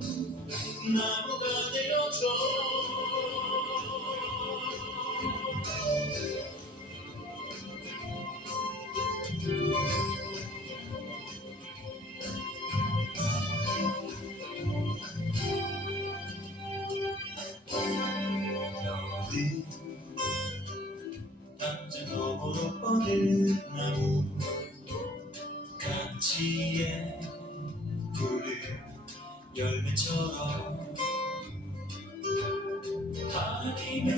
나무가 되어줘. 너를 당장 너머로 뻗은 나무 가지에 푸른 열매처럼 하나님의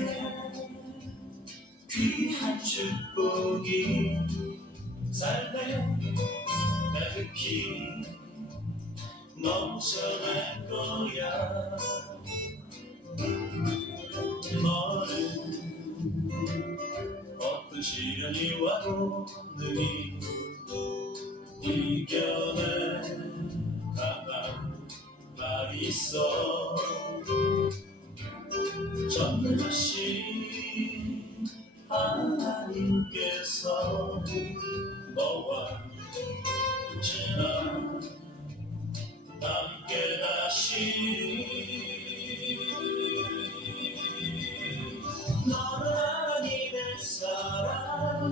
귀한 축복이 삶에 가득히 넘쳐날 거야. 너는 어떤 시련이 와도 능히 이겨낼 강한 말이 있어. 전능하신 하나님께서 너와 언제나 함께 하시리. 너는 하나님의 사랑,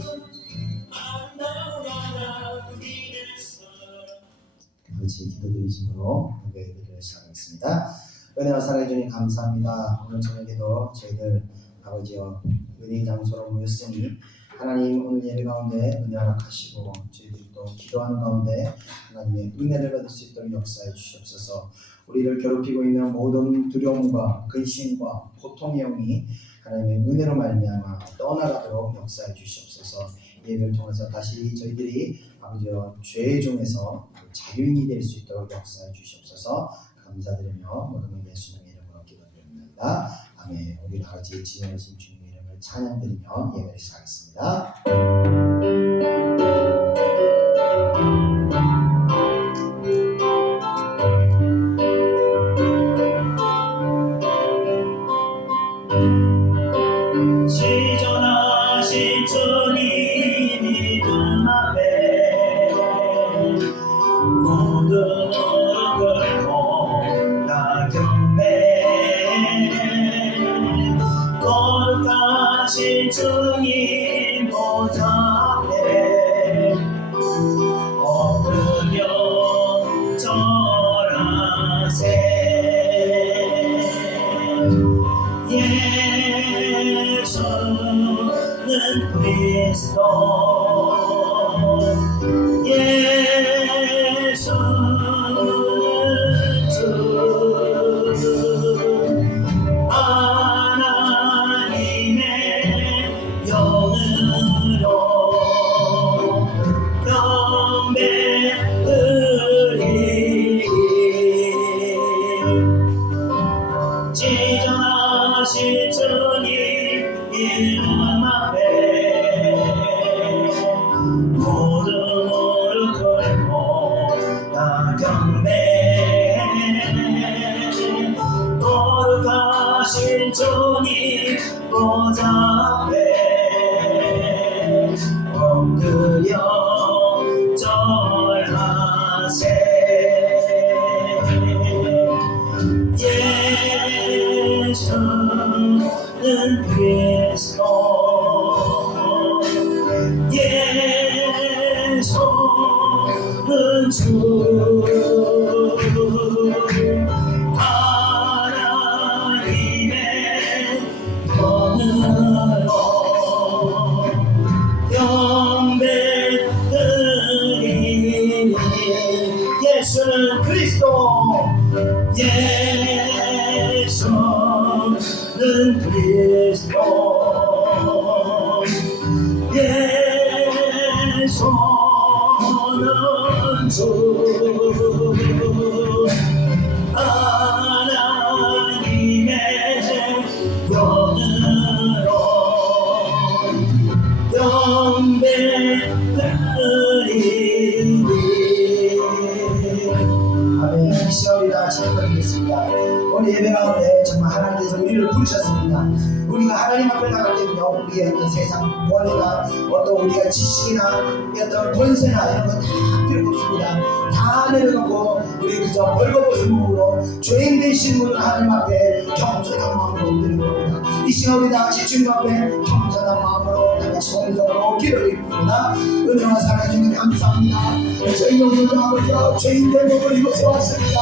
아름다운 하나님의 사랑. 같이 기도드리심으로 예배를 시작하겠습니다. 은혜와 사랑해 주님 감사합니다. 오늘 저녁에도 저희들 아버지여 은혜의 장소로 모였으니 하나님 오늘 예배 가운데 은혜 허락하시고 저희들이 또 기도하는 가운데 하나님의 은혜를 받을 수 있도록 역사해 주시옵소서. 우리를 괴롭히고 있는 모든 두려움과 근심과 고통의 영이 하나님의 은혜로 말미암아 떠나가도록 역사해 주시옵소서. 예배를 통해서 다시 저희들이 아버지여 죄의 중에서 자유인이 될 수 있도록 역사해 주시옵소서. 감사드리며 모든 예수님의 이름으로 기도드립니다. 아멘. 우리 다 같이 지정하신 주님의 이름을 찬양드리며 예배를 시작하겠습니다. 시전하신 주님 믿음 앞에 모든 무릎 꿇고 다 경배. 거룩하신 주님 보좌 앞에 엎드려 절하세. 예수는 그리스도, 예수는 주, 하나님의 영으로 경배드리리. 지정하신 주님 이름 앞에 모든 무릎 꿇고 다 경배. 거룩하신 주님 보좌 앞에 엎드려 절하세. 예수는 그리스도, 예수는 주, 하나님의 영으로 경배드리니. 예수는 그리스도, 예수는 그리스도, 예수는 주, 하나님의 영으로 경배드리니. 아멘. 이 시간 우리 다 같이 기도드리겠습니다. 오늘 예배 가운데 정말 하나님께서 우리를 부르셨습니다. 우리가 하나님 앞에 나갈 때는요, 우리의 어떤 세상 권위나 어떤 우리가 지식이나 어떤 권세나 이런 거 다 필요 없습니다. 다 내려놓고 우리 그저 벌거벗은 몸으로 죄인 계신 분을 하나님 앞에 겸손한 마음으로 엎드리는 겁니다. 이 시간 우리 다 같이 주님 앞에 겸손한 마음으로 다 같이 성성으로 기도드립니다. 은혜와 사랑해 주님 감사합니다. 저희 오늘도 아버지와 죄인된 몸을 이곳에 왔습니다.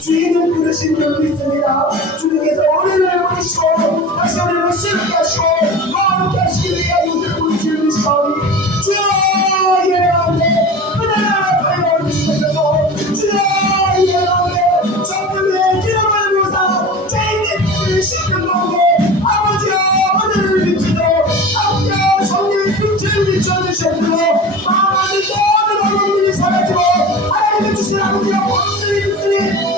주인은 부르신 분도 있습니다. 주님께서 우리를 부르시고 다시 우리를 새롭게 하시고 거룩게 하시기 위해 이곳을 부르시는 시간이 주여 예배하오네. 은혜를 베풀어 주시옵소서. 주여 예배하오네. 정금의 기름을 부어서 죄인들을 씻는 가운데 아버지여 은혜를 비추고 아버지여 성령의 빛을 비춰주시옵소서. 마음의 모든 어둠들이 사라지고 하나님의 주신 아버지여 본들이 빛들이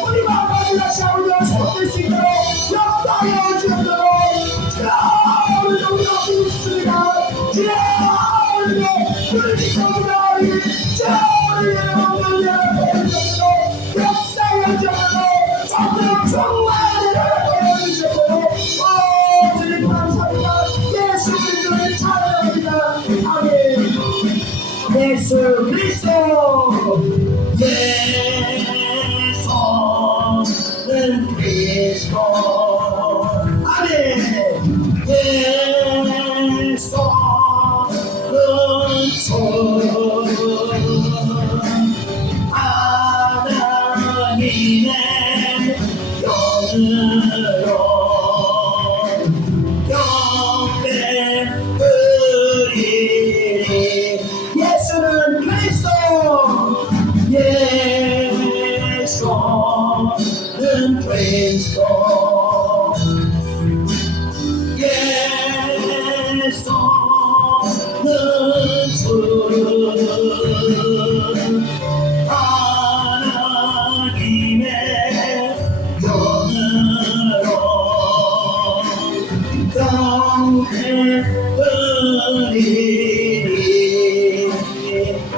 우리 마음까지 다시 아버지와 소통될 수 있도록 역사하여 주옵소서. 주여 오늘도 우리가 부르십니다. 주여 오늘도 우리 기도합니다. 주여 오늘도 영광을 주옵소서. 역사하여 주옵소서. 정말 충만하게 주옵소서. 주님 감사합니다. 예수 그리스도를 찬양합니다. 아멘. 예수 그리스도 예수는 그리스도 아멘. 예수는 주 하나님의 영으로 경배 드리리. 예수는 그리스도 예수는 그리스도 예수는 주 하나님의 영으로 경배 드리리.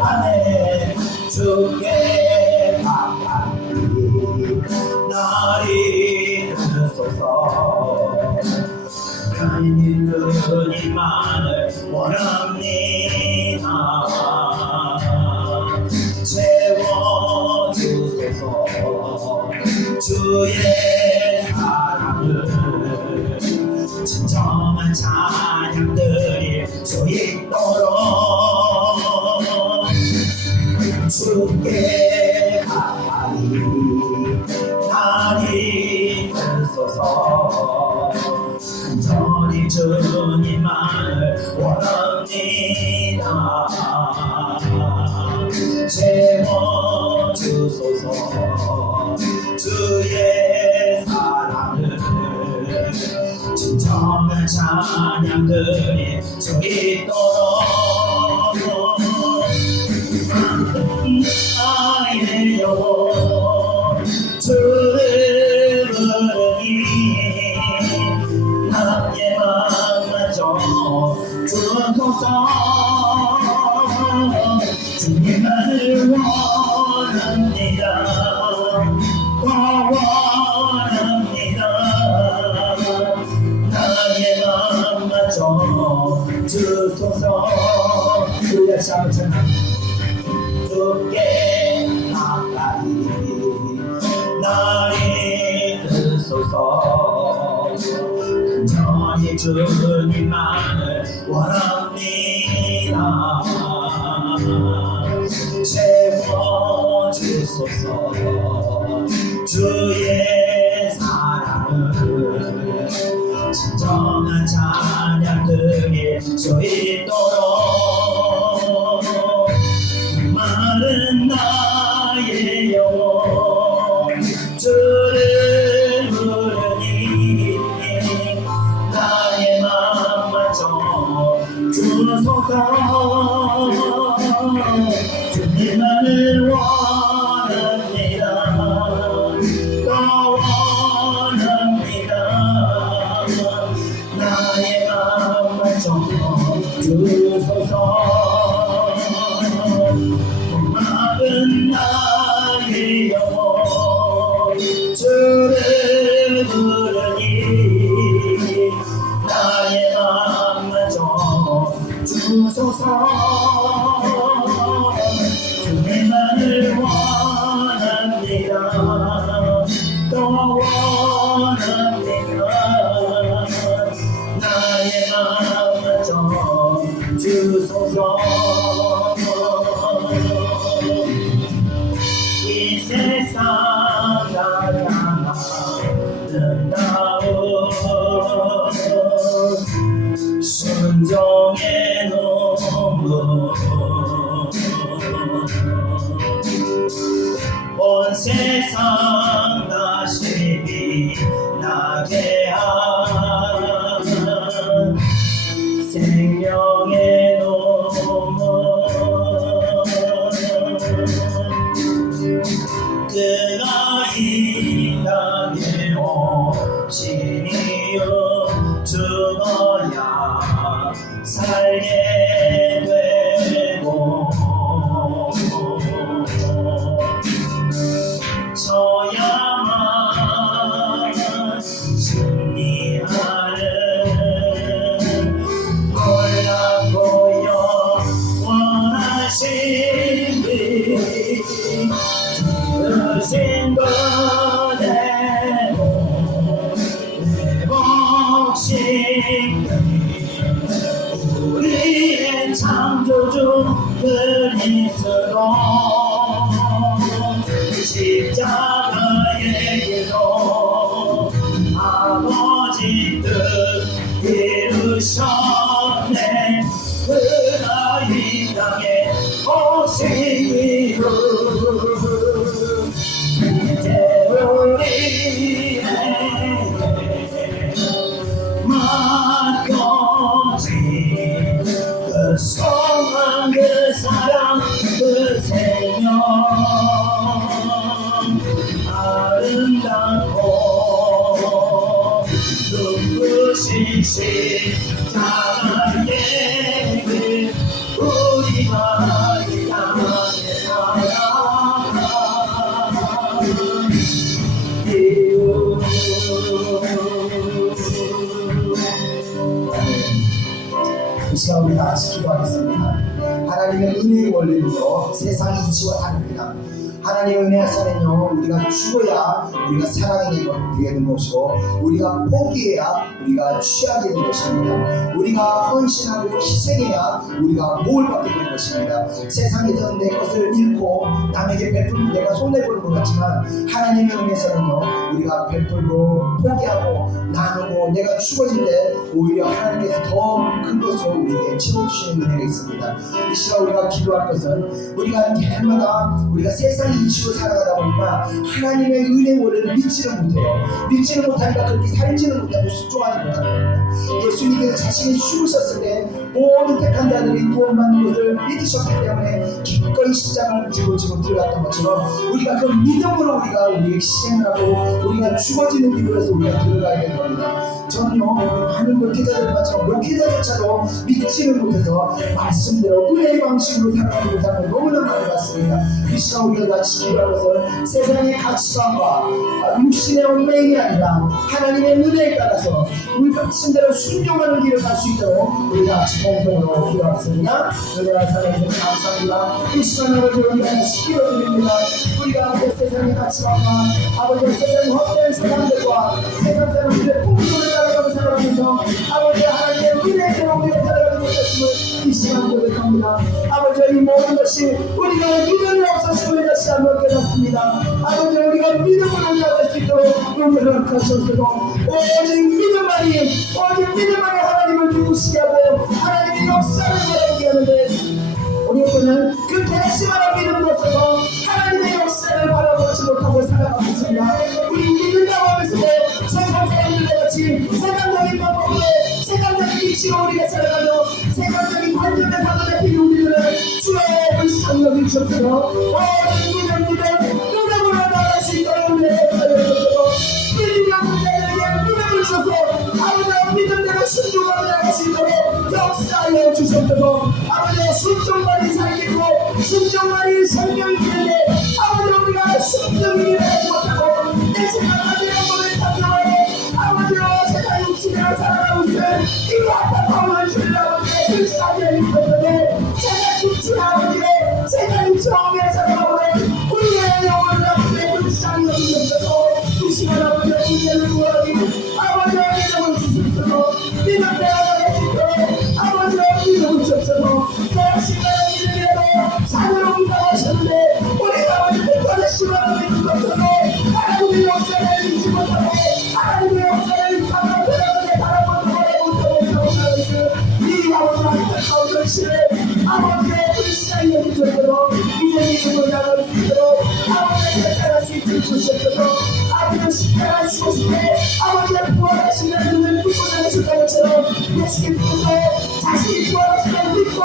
아멘. 주께 가까이 나리 드소서. 하나님 주님만을 원합니다. 채워주소서. 주의 사랑을 진정한 찬양들이 수 있도록 주께 가까이 나리 드소서. 간절히 주님만을 원합니다. 채워주소서. 주의 사랑을 진정한 찬양들이 수 있도록 나의 영혼 주를 부르니 나의 맘마저 주소서. 주님만을 원합니다. 원합니다. 나의 맘마저 주소서. 우리 다시 한번 찬양. 주께 가까이 나리 드소서. 간절히 주님만을 원합니다. 채워주소서. 주의 사랑을 진정한 찬양들이 수 있도록 마른 나의 영혼 주를 부르니 나의 맘마저 주소서. 주님만을 원합니다. 원합니다. 나의 마음을 좀 주소서. 이 세상 아름다운 순종의 눈물 온 세상 다시 빛나게 한 생명의 눈물 그가 이 땅에 오신 이유 죽어야 살게 되고 저야만 승리하는 놀랍고 영원하신 이 들으신 그대로 내 복신 우리의 창조주 그리스도 십자가의 길로 아버지 뜻 이루셨네. 그가 이 땅에 오신 이유 이제 우리에게 맡겨진 그 소망 그 사랑 그 생명 아름답고 눈부신 십자가의 길 우리가 이 땅에 살아가는 이유 이 시간 우리 다 같이 기도하겠습니다. 하나님의 은혜의 원리는요 세상 이치와 다릅니다. 하나님의 은혜 하시면요 우리가 죽어야 우리가 살아가게 되는 것이고 우리가 포기해야 우리가 취하게 되는 것입니다. 우리가 헌신하고 희생해야 우리가 복을 받게 되는 것입니다. 세상에서 내 것을 잃고 남에게 베풀고 내가 손해보는 것 같지만 하나님의 은혜에서는요 우리가 베풀고 포기하고 나누고 내가 죽어질 때 오히려 하나님께서 더 큰 것으로 우리에게 채워주시는 은혜가 있습니다. 이 시간 우리가 기도할 것은 우리가 날마다 우리가 세상 이치로 살아가다 보니까 하나님의 은혜 원리를 믿지는 못해요. 믿지는 못하니까 그렇게 살지는 못하고 순종하지 못합니다. 예수님께서 자신이 죽으셨을 때 모든 택한 자들이 구원받는 것을 믿으셨기 때문에 기꺼이 십자가를 지고 지금 들어갔던 것처럼 우리가 그 믿음으로 우리가 우리의 시행을 하고 우리가 죽어지는 길에서 우리가 들어가야 되는 겁니다. 저는요 많은 목회자들마처럼 목회자조차도 믿지는 못해서 말씀대로 은혜의 방식으로 살아가는 것을 너무나 많이 봤습니다. 이 시간 우리가 같이 기도할 것은 세상의 가치관과 육신의 얽매임이 아니라 하나님의 은혜에 따라서 우리 말씀대로 순종하는 길을 갈 수 있도록 우리가 같이 공동으로 기도하겠습니다. 은혜와 사랑에 감사합니다. 이 시간 아버지 우리가 같이 기도드립니다. 우리가 그 세상의 가치관과 아버지 세상의 헛된 사람들과 세상 사람들의 풍조를 따라가고 살아가면서 아버지 하나님의 은혜대로 우리가 살아가지 못했음을 이 시간 고백합니다. 아버지 이 모든 것이 우리가 믿음이 없었음을 다시 한번 깨닫습니다. 아버지 우리가 믿음으로 나갈 수 있도록 은혜를 가져주시고 오직 믿음만이 하나님을 누구시게 하고 하나님의 역사를 바라보게 하는데 우리는 그 대심한 믿음으로 서서 하나님의 역사를 바라보지 못하고 살아가고 있습니다. 우리 믿는다고 하면서 세상 사람들과 같이 세상적인 방법으로 세상적인 위치로 우리가 살아가며 세상적인 관점에 받아들인 우리들은 주의 불쌍히 주셔서 믿음 믿음으로 나갈 수 있도록 은혜를 주셔서 믿음이 없는 자들에게 믿음을 주셔서 아버지의 믿음대로 순종하며 나갈 수 있도록 역사하여 주셔서 아버지의 순종만이 살리고 순종만이 생명이 되는데 아버지 우리가 순종이 되지 못하고 내 생각하는 것을 답정하고 아버지로 세상 육신으로 살아가고 있는 이 안타까운 주를 아버지의 불쌍히 주셨는데 세상 육신 아버지의 세상 육신 어미에 살아가고 우리의 영혼을 아버지의 불쌍히 주셔서 이 시간에 문제를 구하니 아버지의 믿음을 주셨어도 믿음 내가 주시고 아버지의 믿음을 주셨어도 내가 신나는 믿음이라도 산으로 기도하셨는데 우리 아버지 끝까지 심하는 믿음 것처럼 하나님의 역사를 믿지 못하고 하나님의 역사를 바라보는데 바라보는 이 아버지 안타까운 것을 아버지의 불쌍히 여기셨도록 이제 믿음을 나눌 수 있도록 아버지의 따라할 수 있도록 주셨도록 아버지의 십자가하시고 싶게 아버지의 부활하시는 눈을 믿고 다니셨던 것처럼 예수님 믿고 자신이 부활하시는 믿고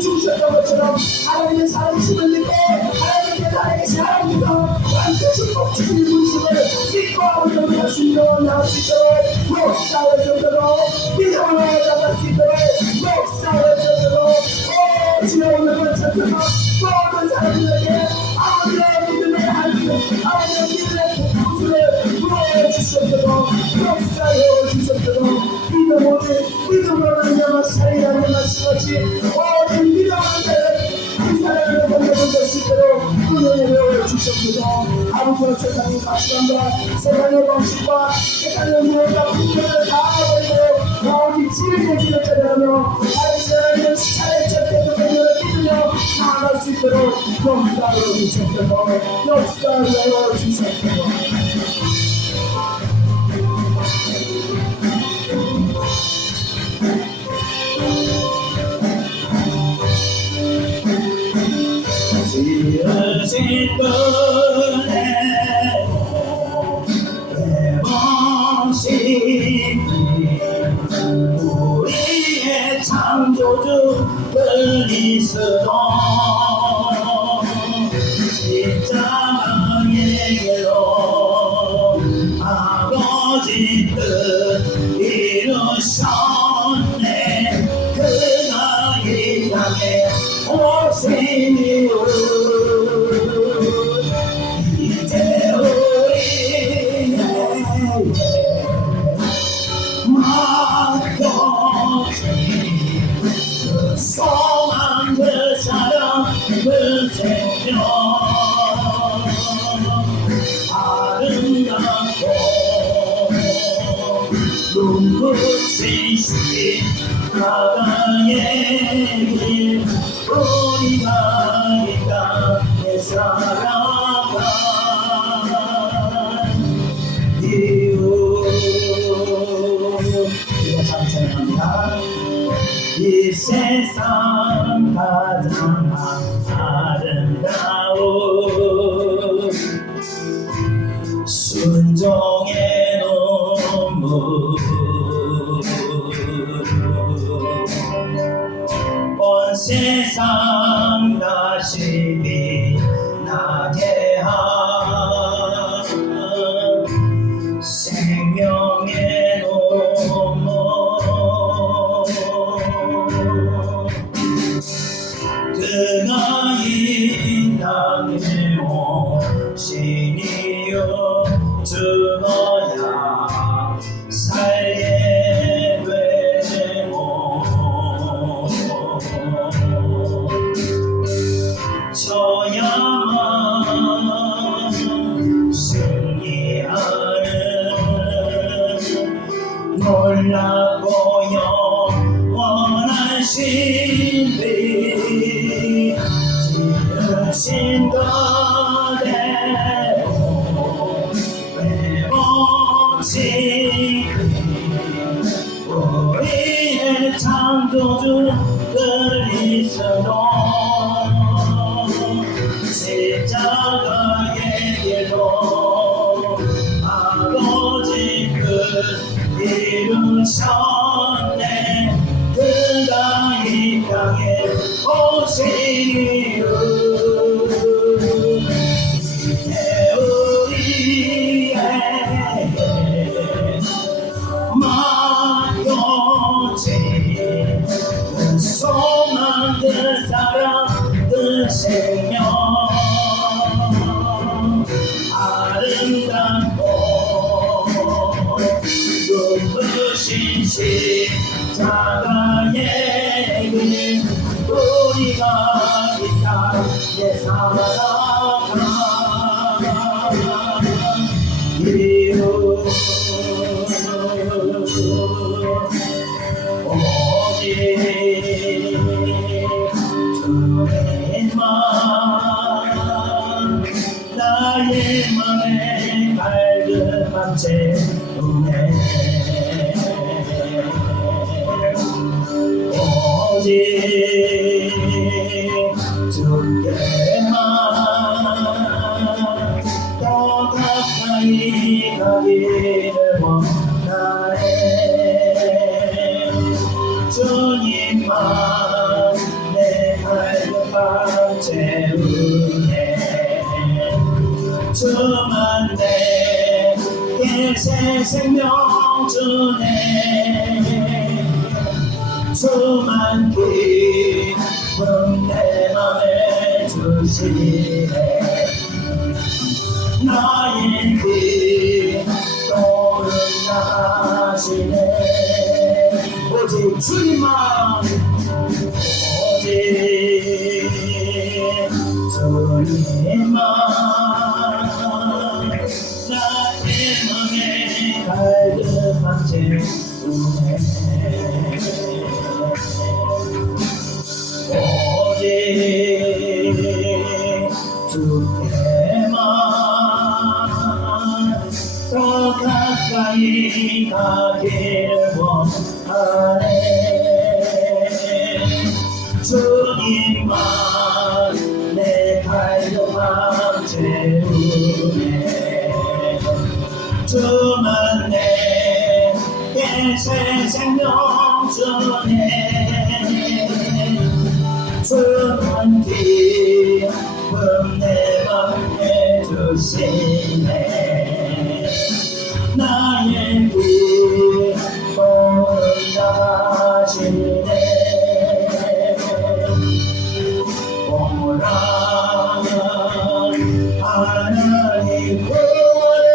주셨던 것처럼 하나님의 살아계심을 믿고 하나님의 살아계신 하나님께서 반드시 꼭 주신 분심을 믿고 아버지를 할 수 있도록 나올 수 있도록 역사를 주도록 믿음을 나아갈 수 있도록 역사를 주도록 지어오는 것 찾아서 모든 사람들에게 아버지의 믿음의 하나님 아버지의 믿음의 복수를 부어주셨도록 역사해 주셨도록 믿음으로 말미암아 살리라는 말씀같이 모든 믿음으로 이 사람을 건너볼 수 있도록 은혜를 베어주셨도록 아버지와 세상의 가치관과 세상의 방식과 세상의 무엇과 분별을 다 버리고 오직 진리의 길을 찾아가며 하나님의 시차의 절대로 되는 믿으며 나아갈 수 있도록 역사를 주셨도록 역사를 주셨도록 지으신 분의 대왕신 우리의 창조주 그리스도 십자가의 길로 아버지 뜻 이루셨네 그가 이 땅에 오신 이후 이제 우리에게 맡겨진 그 소망 그 사랑 그 생명 아름답고 눈부신 십자가의 길 우리가 이 땅에 살아간 이유 우리가 참 찬양합니다. 이 세상 가장 아름다운 순종의 눈물 온 세상 다시 빛나게 한 생명의 눈물 그가 이 땅에 오신 이유 죽어야 살게 되고 저야만 승리하는 놀랍고 영원한 신비 지으신 그대로 외모신 우리의 창조주 그리스도 십자가의 길로 아버지 뜻 이루셨네 그가 이 땅에 오신 이유 이제 우리에게 맡겨진 그 소망 그 사랑 그 생명 아름답고 눈부신 십자가의 길 우리가 이 땅에 살아간 이유 오직 주님만 나의 맘에 밝은 채우네 오직 주께만 더 가까이 가기를 원하네 주님만 내 밝은 밤 채우네 주만 내게 새 생명 주네 수만 기쁨 내 맘에 주시네 나의 기쁨을 나가시네 오직 주님만 오직 주님만 나의 맘에 밝은 밤 채우네 오직 주께만 더 가까이 가기를 원하네 주님만 내 밝은 밤 채우네 주만 내게 새 생명 주네 주만 기쁨 내 맘에 주시네 나의 기쁨을 나가시네 오라 하나님 구원을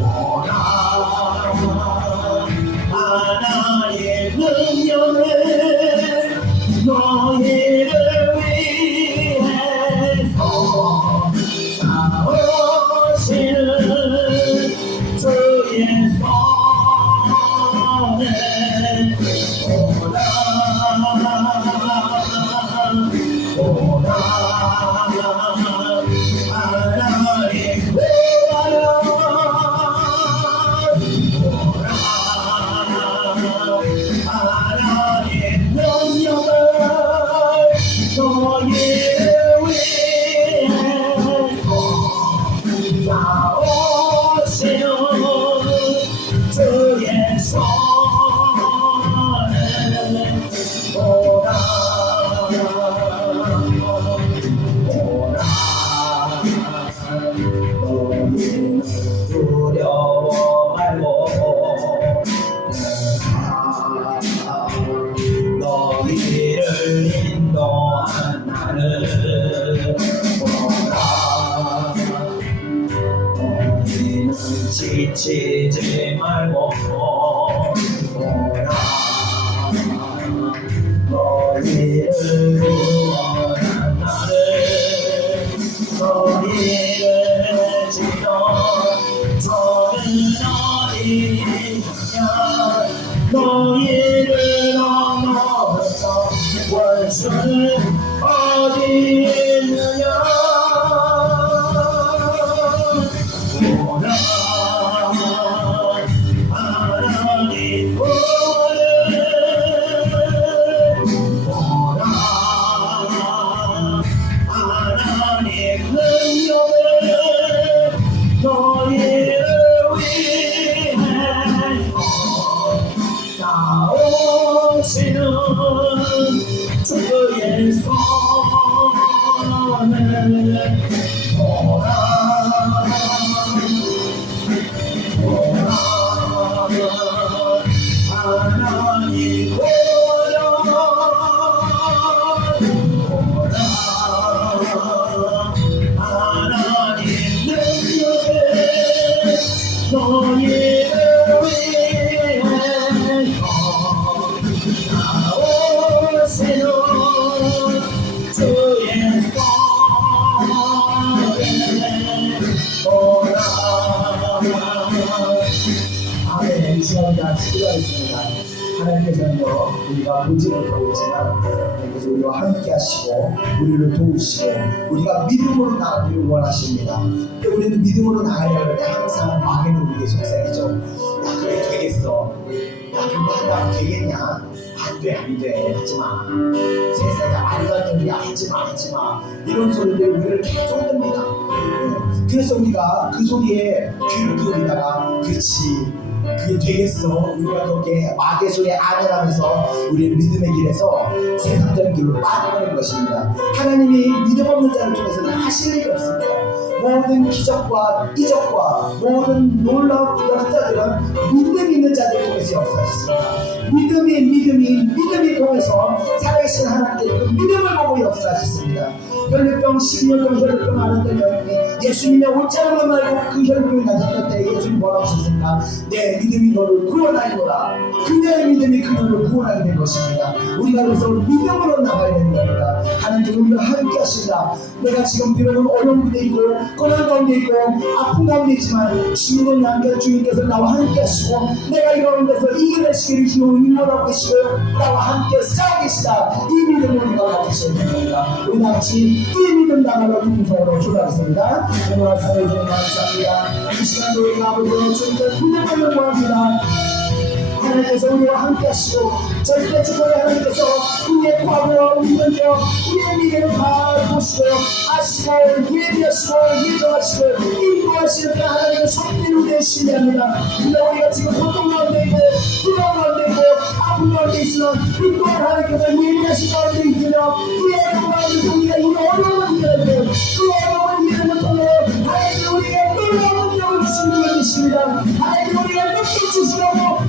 오라 하나님 능력을 너희를 위해서 싸우시는 주의 손에 오라 오라 하나님 구하라 오라 하나님 능력을 너희를 위해서 싸우시는 주의 손에 오라 오라 너희는 두려워 말고 너희를 인도한 나를 보라 너희는 지치지 말고 보라 너희를 구원한 나를 너희를 지켜 저는 어디냐 너희를 넘어서 원수는 어디 있느냐 오라 하나님 구원을 아멘. 이 시간에 같이 기도하겠습니다. 하나님께서는요, 우리가 보지 못하고 있지만 하나님께서 우리와 함께 하시고 우리를 도우시고 우리가 믿음으로 나가기를 원하십니다. 우리는 믿음으로 나가려고 할 때 항상 마귀는 우리에게 속삭이죠. 야, 그게 되겠어. 야, 그거 한다면 되겠냐? 안돼 하지마. 세상에 말도 안 되는 소리 하지마 이런 소리들 우리를 계속 듭니다. 그래서 우리가 그 소리에 귀를 기울이다가 그치 그게 되겠어. 우리가 거기에 마귀의 소리에 아멘하면서 우리는 믿음의 길에서 세상적인 길로 빠져버리는 것입니다. 하나님이 믿음 없는 자를 통해서는 하실 일이 없습니다. 모든 기적과 이적과 모든 놀라운 역사들은 믿음 있는 자들 통해서 역사하셨습니다. 믿음이 통해서 살아계신 하나님께 그 믿음을 보고 역사하셨습니다. 혈류병 12년 동안 혈류병 앓았던 여인이 예수님의 옷자락만 말고 그 혈류병이 나셨을 때 예수님 뭐라고 하셨습니까? 내 믿음이 너를 구원하리로라. 그녀의 믿음이 그녀를 구원하게 된 것입니다. 우리가 그래서 믿음으로 나가야 되는 겁니다. 하나님께 우리가 함께 하신다. 내가 지금 비록 어려운 곳에 있고 고난 가운데 있고 아픈 가운데 있지만 주님은 남겨 주님께서 나와 함께 하시고 내가 이런 데서 이겨내시기를 기원하고 계시고요. 나와 함께 싸우고 계시다. 이 믿음을 우리가 가지셔야 됩니다. 우리 같이 이 믿음 나가로 동성으로 기도하겠습니다. 오늘 사랑해 주님 감사합니다. 이 시간도 우리가 아버지로 주님께 믿음을 구합니다. 하나님께서 우리와 함께 하시고 절대 주권의 하나님께서 우리의 과거와 우리의 미래를 다 보시고 아시고 예비하시고 예정하시고 인도하시는 하나님의 성리를 대신합니다. 근데 우리가 지금 고통 가운데 있고 두려움 가운데 있고 아픈 가운데 있으면 인도한 하나님께서 예비하신 가운데 있으며 그 어려운 가운데 우리가 이 어려움을 이겨야 돼요. 그 어려움을 이기는 통해 하나님께 우리에게 놀라운 능력을 주시는 분 계십니다. 하나님께 우리가 능력 주시라고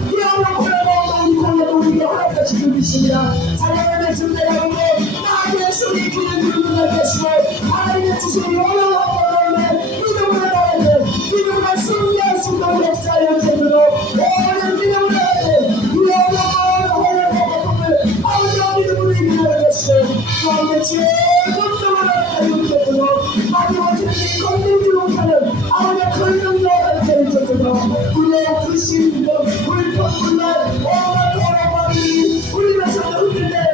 우리가 허락하시고 믿습니다. 사랑하는 말씀 내가운데 나의 소리 귀를 들으며 계시고 하나님의 주시는 어려운 가운데 믿음으로 나가야 돼. 믿음으로 승리할 수 있도록 역사하여 주시도록 오늘 믿음으로 나가야 돼. 우리 어려운 허락을 아버지와 믿음으로 이겨나가 계시고 가운데 제일 걱정을 하여 주시도록 마지막 주님이 건들지 못하는 아버지의 큰 능력을 하여 주시도록 두려움 근심 불평 불만 우리가 서로 흔들려야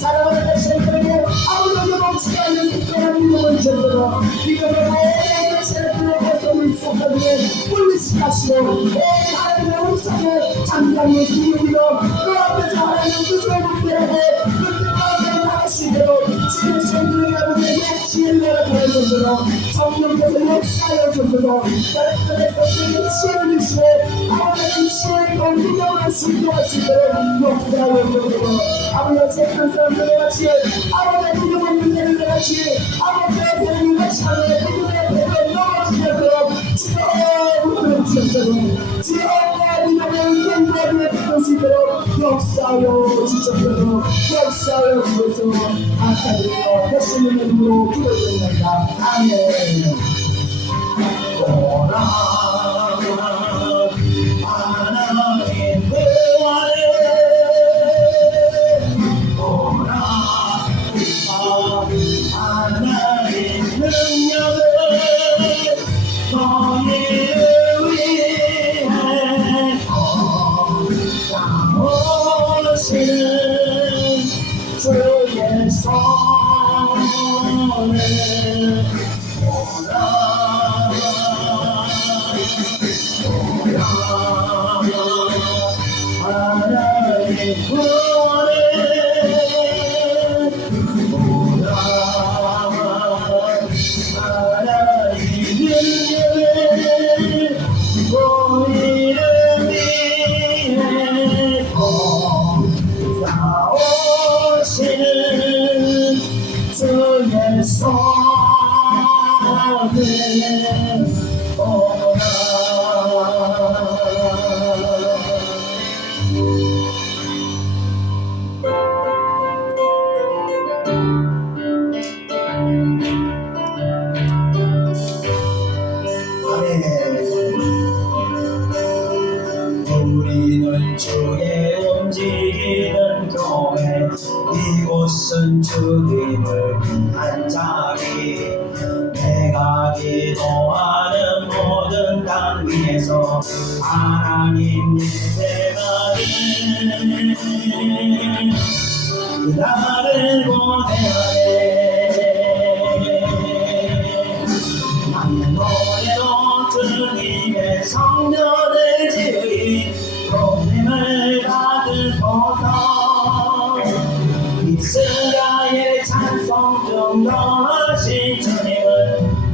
사랑하는 백성들에게 아무도 넘치지 않는 특별한 믿음을 주셔서 믿음의 모든 세력들에게서 우리 속삭임에 물리치게 하시고 하나님의 음성에 잠잠히 기울이며 그 앞에서 하나님의 뜻을 분별하고 그 뜻만을 나갈 수 있도록 주의 성들에게 아버지에게 지혜를 내려보여 주셔서 성령께서 역사하여 주셔서 다른 백성들에게 지혜를 주시고 아버지의 지혜의 믿음으로 순종할 수 있도록 역사하여 아버지의 세상 사람들과 같이 아버지의 믿음을 믿는 것 같이 아버지의 믿음을 같이 하는 믿음의 배를 넘어지게 하도록 주여 주옵소서. 주여 믿음을 견고하게 믿을 수 있도록 역사하여 주옵소서. 역사하여 주옵소서. 감사드리며 예수님의 이름으로 기도드립니다. 아멘. 오라 하나님 하나의 능력을 너희를 위해 오시는 주의 손을 하나의 구원을 우리는 주의 움직이는 교회 이곳은 주님을 위한 자리 내가 기도하는 모든 푸른 땅 위에서 하나님 예배하는 나를 보내하네. 나의 노래로 주님의 성전을 지으리 높임을 받으소서. 이스라엘 찬송 중도하신 주님을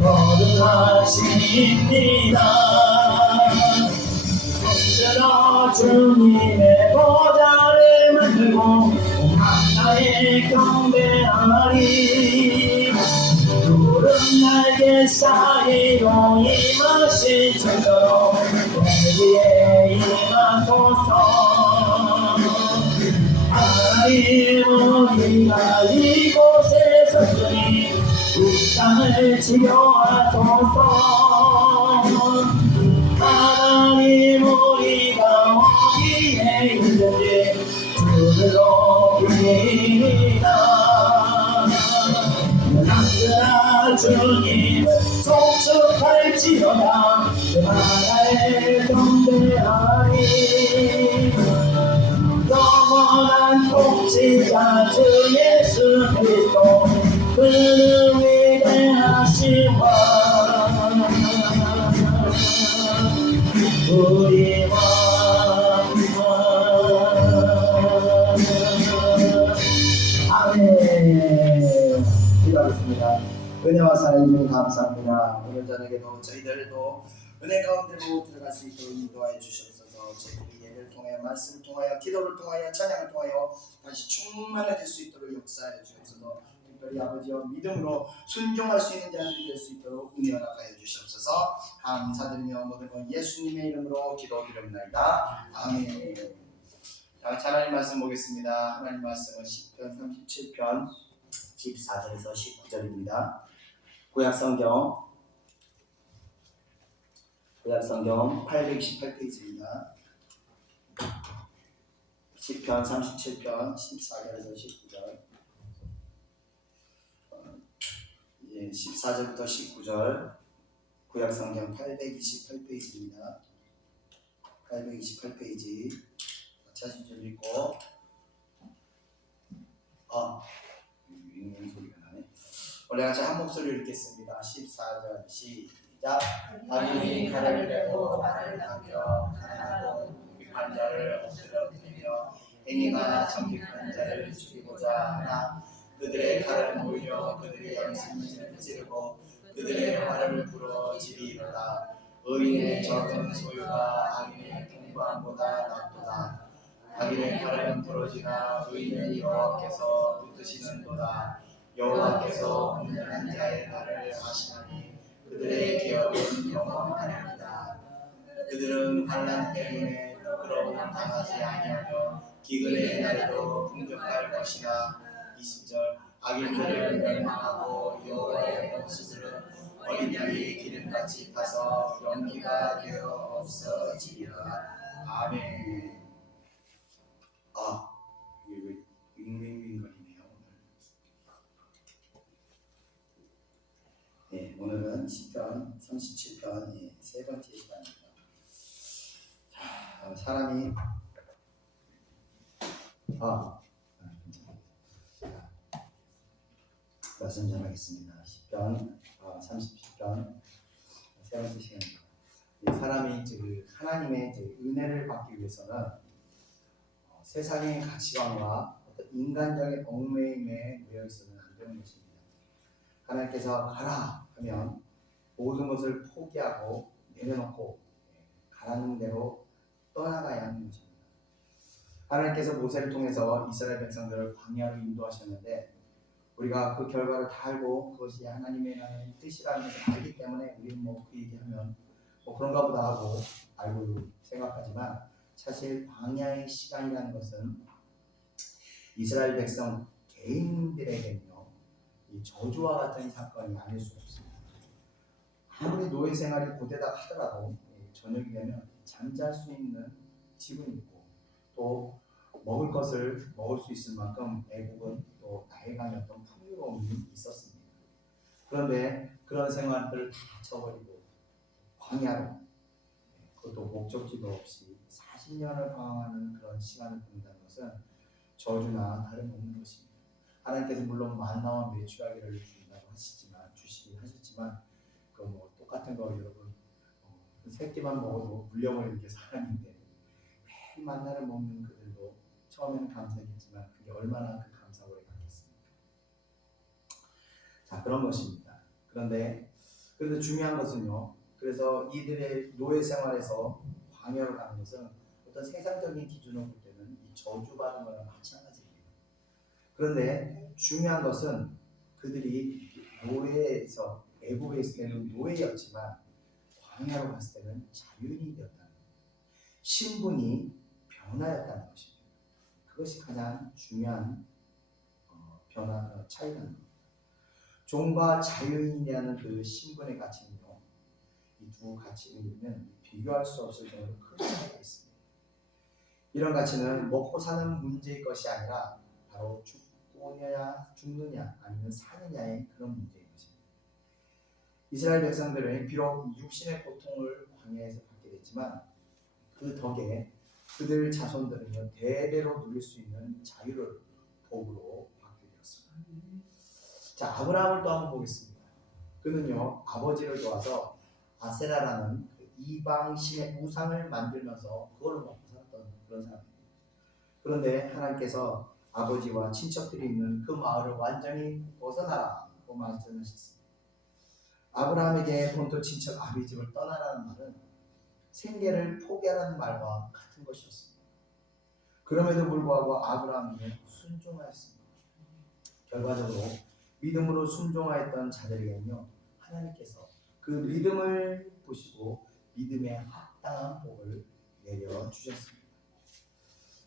거듭하십니다. 손들어 주님의 보좌를 만들고 나의 경배하리. 푸른 날개 사이로 임하신 주처럼 내 위에 임하소서. 하나님 우리가 이곳에 섰으니 이 땅을 치료하소서. 하나님 우리가 어디에 있는지 주를 높이리라. 남들아 주님을 송축할지어다. 그 나라에 경배하리. 영원한 통치자 주 예수 그리스도 그는 위대하신 왕 우리 왕. 아멘. 기도하겠습니다. 은혜와 사랑해 주님 감사합니다. 오늘 저녁에도 저희들도 은혜 가운데로 들어갈 수 있도록 인도하여 주시옵소서. 저희들이 예배를 통하여 말씀을 통하여 기도를 통하여 찬양을 통하여 다시 충만해질 수 있도록 역사하여 주옵소서. 특별히 아버지여 믿음으로 순종할 수 있는 자들이 될 수 있도록 은혜 허락하여 주시옵소서. 감사드리며 모든 것 예수님의 이름으로 기도드립니다. 아멘. 하나님 말씀 보겠습니다. 하나님 말씀은 시편 37편 14절에서 19절입니다. 구약성경 828페이지입니다. 시편 37편 14절에서 19절, 14절부터 19절, 구약성경 828페이지입니다. 828페이지 찾으실 줄 읽고 읽는 소리가 나네. 우리 같이 한 목소리로 읽겠습니다. 14절 시작. 악인이 칼을 빼고 발을 당겨 가난하고 궁핍한 자를 엎드려 때리며 행위가 정직한 자를 죽이고자 하나 그들의 칼은 오히려 그들의 양심을 찌르고 그들의 활을 불어 지리이로다. 의인의 적은 소유가 악인의 풍부함보다 낫도다. 악인의 칼은 부러지나 의인의 여호와께서 붙드시는도다. 여호와께서 온전한 자의 날을 하시나니 그들의 기업은 영원하리이다. 그들은 환난 때문에 부끄러움 당하지 아니하며 기근의 날에도 풍족할 것이나. 20절 악인들을 멸망하고 여호와의 목수들은 어린 양이 기름같이 타서 연기가 되어 없어지리라. 아멘. 이게 왜 윙윙윙거리네요 오늘. 오늘은 시편 37편 세 번째 시간입니다. 사람이 말씀 전하겠습니다. 시편 37편 세 번째 시간입니다. 사람이 하나님의 은혜를 받기 위해서는 세상의 가치관과 어떤 인간적인 얽매임에 놓여 있어서는 안 되는 것입니다. 하나님께서 가라 하면 모든 것을 포기하고 내려놓고 가라는 대로 떠나가야 하는 것입니다. 하나님께서 모세를 통해서 이스라엘 백성들을 광야로 인도하셨는데 우리가 그 결과를 다 알고 그것이 하나님의 뜻이라는 것을 알기 때문에 우리는 그 얘기하면 그런가 보다 하고 알고 생각하지만 사실 광야의 시간이라는 것은 이스라엘 백성 개인들에게는요 이 저주와 같은 사건이 아닐 수 없습니다. 아무리 노예 생활이 고되다 하더라도 저녁이 되면 잠잘 수 있는 집은 있고 또 먹을 것을 먹을 수 있을 만큼 애국은 또 나해감의 어떤 풍요로움이 있었습니다. 그런데 그런 생활들을 다 쳐버리고 광야로, 그것도 목적지도 없이 40년을 방황하는 그런 시간을 보낸다는 것은 저주나 다름없는 것입니다. 하나님께서 물론 만나와 메추라기를 주신다고 주시긴 하셨지만 그 뭐 똑같은 거 여러분, 그 새끼만 먹어도 물려버리는 게 사람인데 매일 만나를 먹는 그들도 처음에는 감사했지만 그게 얼마나 그 감사를 갖겠습니까? 자, 그런 것입니다. 그런데 중요한 것은요. 그래서 이들의 노예 생활에서 광야로 가는 것은 어떤 세상적인 기준으로 볼 때는 이 저주받은 거랑 마찬가지입니다. 그런데 중요한 것은 그들이 노예에서 애굽에 있을 때는 노예였지만 광야로 갔을 때는 자유인이 되었다는 것, 신분이 변화였다는 것입니다. 그것이 가장 중요한 차이라는 겁니다. 종과 자유인이라는 그 신분의 가치는요, 이 두 가치는 비교할 수 없을 정도로 큰 차이가 있습니다. 이런 가치는 먹고 사는 문제의 것이 아니라 바로 죽느냐 아니면 사느냐의 그런 문제인 것입니다. 이스라엘 백성들은 비록 육신의 고통을 광야에서 받게 됐지만 그 덕에 그들 자손들은요 대대로 누릴 수 있는 자유를 복으로 받게 되었습니다. 자, 아브라함을 또 한번 보겠습니다. 그는요 아버지를 도와서 아세라라는 그 이방 신의 우상을 만들면서 그걸로 먹고 살았던 그런 사람입니다. 그런데 하나님께서 아버지와 친척들이 있는 그 마을을 완전히 벗어나라고 말씀하셨습니다. 아브라함에게 본토 친척 아비 집을 떠나라는 말은 생계를 포기하라는 말과 같은 것이었습니다. 그럼에도 불구하고 아브라함은 순종하였습니다. 결과적으로 믿음으로 순종하였던 자들에게는요 하나님께서 그 믿음을 보시고 믿음에 합당한 복을 내려주셨습니다.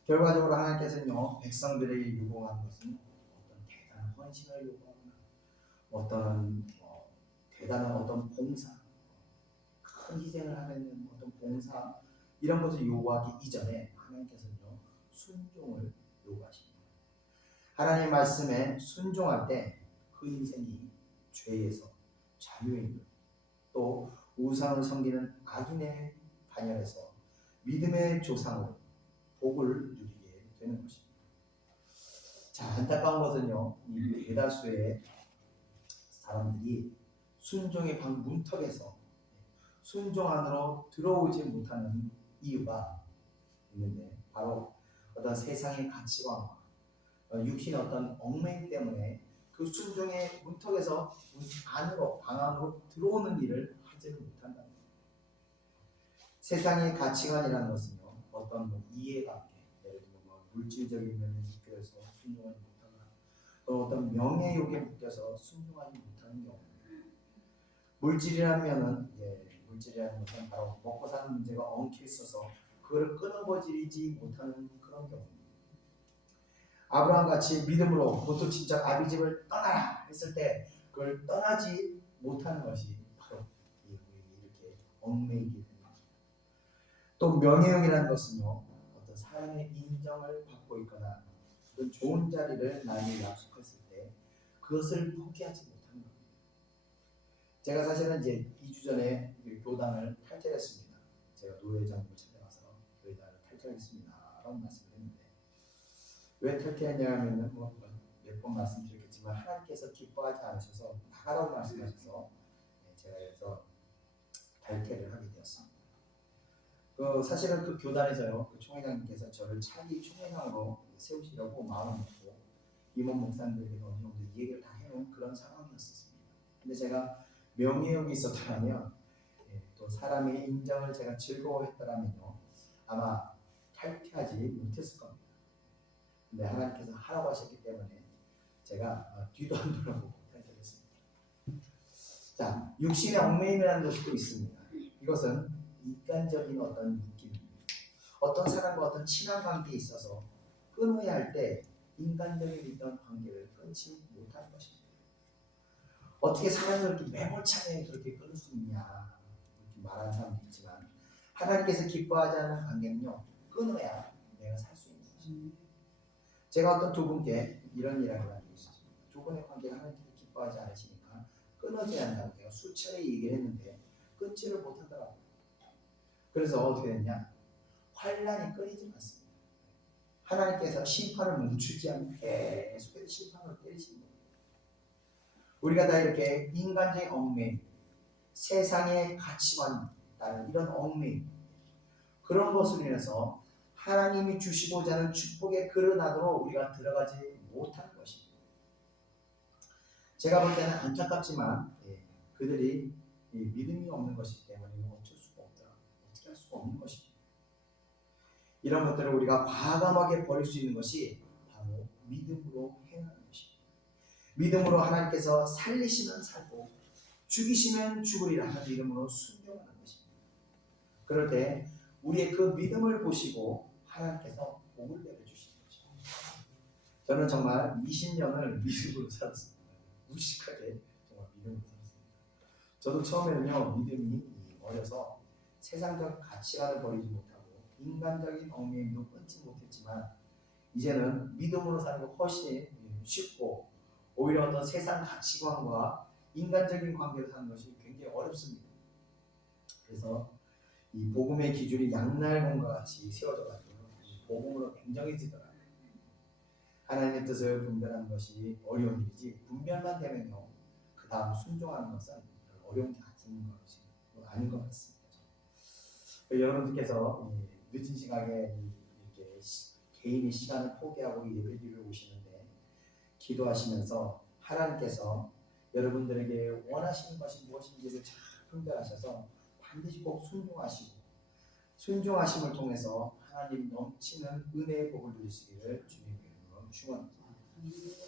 결과적으로 하나님께서는요 백성들에게 요구하는 것은 어떤 대단한 헌신을 요구하거나 어떤 대단한 어떤 봉사, 큰 희생을 하는 어떤 봉사 이런 것을 요구하기 이전에 하나님께서는요 순종을 요구하십니다. 하나님 말씀에 순종할 때 그 인생이 죄에서 자유인 또 우상을 섬기는 악인의 반열에서 믿음의 조상으로 복을 누리게 되는 것입니다. 자, 안타까운 것은요 이 대다수의 사람들이 순종의 방 문턱에서 순종 안으로 들어오지 못하는 이유가 있는데 바로 어떤 세상의 가치관과 육신의 어떤 얽매임 때문에 그 순종의 문턱에서 방 안으로 들어오는 일을 하지를 못한다는 겁니다. 세상의 가치관이라는 것은요 어떤 이해관계, 예를 들면 물질적인 면에 묶여서 순종하지 못하거나 또 어떤 명예욕에 묶여서 순종하지 못하는 경우입니다. 물질이라는 것은 바로 먹고 사는 문제가 엉켜 있어서 그걸 끊어버리지 못하는 그런 경우입니다. 아브라함 같이 믿음으로 본토 친척 아비 집을 떠나라 했을 때 그걸 떠나지 못하는 것이 바로 이렇게 얽매이게 됩니다. 또 명예욕이라는 것은요 어떤 사람의 인정을 받고 있거나 어떤 좋은 자리를 나에게 약속했을 때 그것을 포기하지 못하는 겁니다. 제가 사실은 이제 2주 전에 교단을 탈퇴했습니다. 제가 노회장님을 찾아가서 교단을 탈퇴했습니다라고 말씀을 했는데 왜 탈퇴했냐면은 몇 번 말씀드렸겠지만 하나님께서 기뻐하지 않으셔서 나가라고 말씀하셔서 제가 그래서 탈퇴를 하게 되었습니다. 사실은 그 교단에서요 그 총회장님께서 저를 차기 총회장으로 세우시려고 마음을 먹고 임원 목사님들에게도 어느 정도 이 얘기를 다 해놓은 그런 상황이었습니다. 근데 제가 명예욕이 있었다면 또 사람의 인정을 제가 즐거워했더라면요 아마 탈퇴하지 못했을 겁니다. 근데 하나님께서 하라고 하셨기 때문에 제가 뒤도 안 돌아보고 탈퇴했습니다. 자, 육신의 얽매임이라는 것이 또 있습니다. 이것은 인간적인 어떤 느낌입니다. 어떤 사람과 어떤 친한 관계에 있어서 끊어야 할 때 인간적인 있던 관계를 끊지 못하는 것입니다. 어떻게 사람을 이렇게 매몰차게 그렇게 끊을 수 있냐 이렇게 말하는 사람도 있지만 하나님께서 기뻐하지 않는 관계는요 끊어야 내가 살 수 있는 것입니다. 제가 어떤 두 분께 이런 이야기를 한 적이 있었습니다. 두 분의 관계가 하나님께서 기뻐하지 않으시니까 끊어져야 한다고 제가 수차례 얘기를 했는데 끊지를 못하더라고요. 그래서 어떻게 됐냐? 환란이 끊이지 않습니다. 하나님께서 심판을 멈추지 않고 계속해서 심판을 때리시는 거예요. 우리가 다 이렇게 인간적인 얽매임, 세상의 가치관 따른 이런 얽매임, 그런 것으로 인해서 하나님이 주시고자 하는 축복의 그릇 안으로 우리가 들어가지 못하는 것입니다. 제가 볼 때는 안타깝지만 그들이 믿음이 없는 것이기 때문에 어쩔 수가 없더라. 어떻게 할 수가 없는 것입니다. 이런 것들을 우리가 과감하게 버릴 수 있는 것이 바로 믿음으로 행하는 것입니다. 믿음으로 하나님께서 살리시면 살고 죽이시면 죽으리라 하는 이름으로 순종하는 것입니다. 그럴 때 우리의 그 믿음을 보시고 하나님께서 복을 내려주시는 것입니다. 저는 정말 20년을 믿음으로 살았습니다. 무식하게 정말 믿음으로 살았습니다. 저도 처음에는요, 믿음이 어려서 세상적 가치관을 버리지 못하고 인간적인 얽매임도 끊지 못했지만 이제는 믿음으로 사는 게 훨씬 쉽고 오히려 어떤 세상 가치관과 인간적인 관계를 사는 것이 굉장히 어렵습니다. 그래서 이 복음의 기준이 양날봉과 같이 세워져가지고 복음으로 냉정해지더라고요. 하나님의 뜻을 분별하는 것이 어려운 일이지 분별만 되면요 그 다음 순종하는 것은 어려운 게 아닌 것 같습니다. 여러분들께서 늦은 시간에 이렇게 개인의 시간을 포기하고 예배드리러 오시는데 기도하시면서 하나님께서 여러분들에게 원하시는 것이 무엇인지를 잘 분별하셔서 반드시 꼭 순종하심을 통해서 하나님 넘치는 은혜의 복을 누리시기를 주님의 이름으로 축원합니다.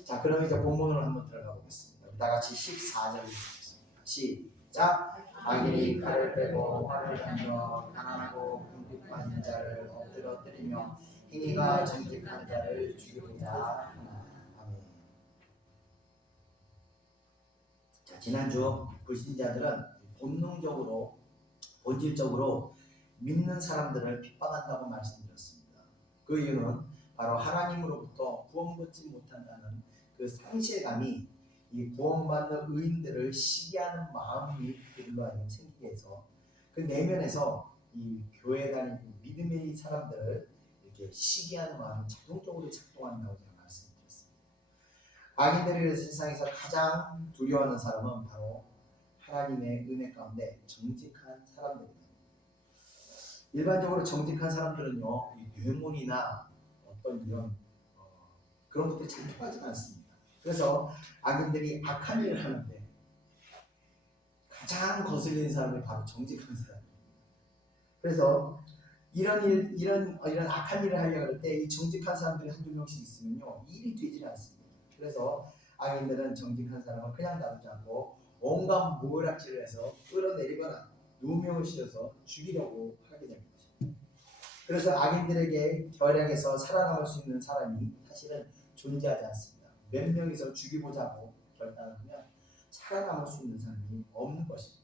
자, 그럼 이제 본문으로 한번 들어가 보겠습니다. 다 같이 14절을 읽겠습니다. 시작. 악인이 칼을 빼고 활을 던져 가난하고 궁핍한 자를 엎드려 때리며 행위가 정직한 자를 죽이고자 하나. 아멘. 자, 지난주 불신자들은 본질적으로 믿는 사람들을 핍박한다고 말씀드렸습니다. 그 이유는 바로 하나님으로부터 구원받지 못한다는 그 상실감이 이 구원받는 의인들을 시기하는 마음이 그들로 하여금 생기게 해서 그 내면에서 이 교회 다니는 믿음의 사람들을 이렇게 시기하는 마음이 자동적으로 작동한다고 제가 말씀드렸습니다. 악인들이 세상에서 가장 두려워하는 사람은 바로 하나님의 은혜 가운데 정직한 사람들입니다. 일반적으로 정직한 사람들은요, 뇌물이나 어떤 이런 그런 것들이 잘 통하지가 않습니다. 그래서 악인들이 악한 일을 하는데 가장 거슬리는 사람이 바로 정직한 사람입니다. 그래서 이런 악한 일을 하려고 할 때 이 정직한 사람들이 한두 명씩 있으면요, 일이 되지 않습니다. 그래서 악인들은 정직한 사람을 그냥 놔두지 않고 온갖 모락질을 해서 끌어내리거나 누명을 씌워서 죽이려고 하게 됩니다. 그래서 악인들에게 결약해서 살아남을 수 있는 사람이 사실은 존재하지 않습니다. 몇 명이서 죽이고자 하고 결단을 하면 살아남을 수 있는 사람이 없는 것입니다.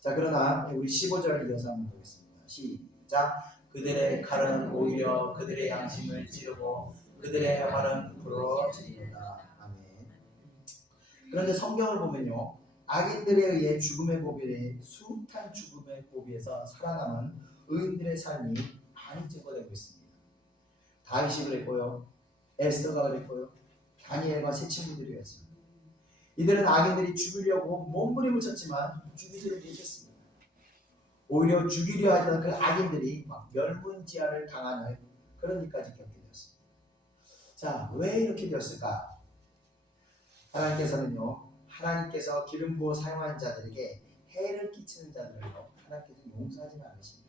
자, 그러나 우리 15절 이어서 한번 보겠습니다. 시작. 그들의 칼은 오히려 그들의 양심을 찌르고 그들의 활은 부러지리로다. 아멘. 그런데 성경을 보면요, 악인들에 의해 죽음의 고비에 숱한 죽음의 고비에서 살아남은 의인들의 삶이 많이 증거되고 있습니다. 다윗이 그랬고요, 에스더가 그랬고요, 다니엘과 세 친구들이 그랬습니다. 이들은 악인들이 죽이려고 몸부림을 쳤지만 죽이지를 못했습니다. 오히려 죽이려 하던 그 악인들이 막 멸문지하를 당하는 그런 일까지 겪게 되었습니다. 자, 왜 이렇게 되었을까? 하나님께서 기름 부어 사용한 자들에게 해를 끼치는 자들을요, 하나님께서 용서하지 않으십니다.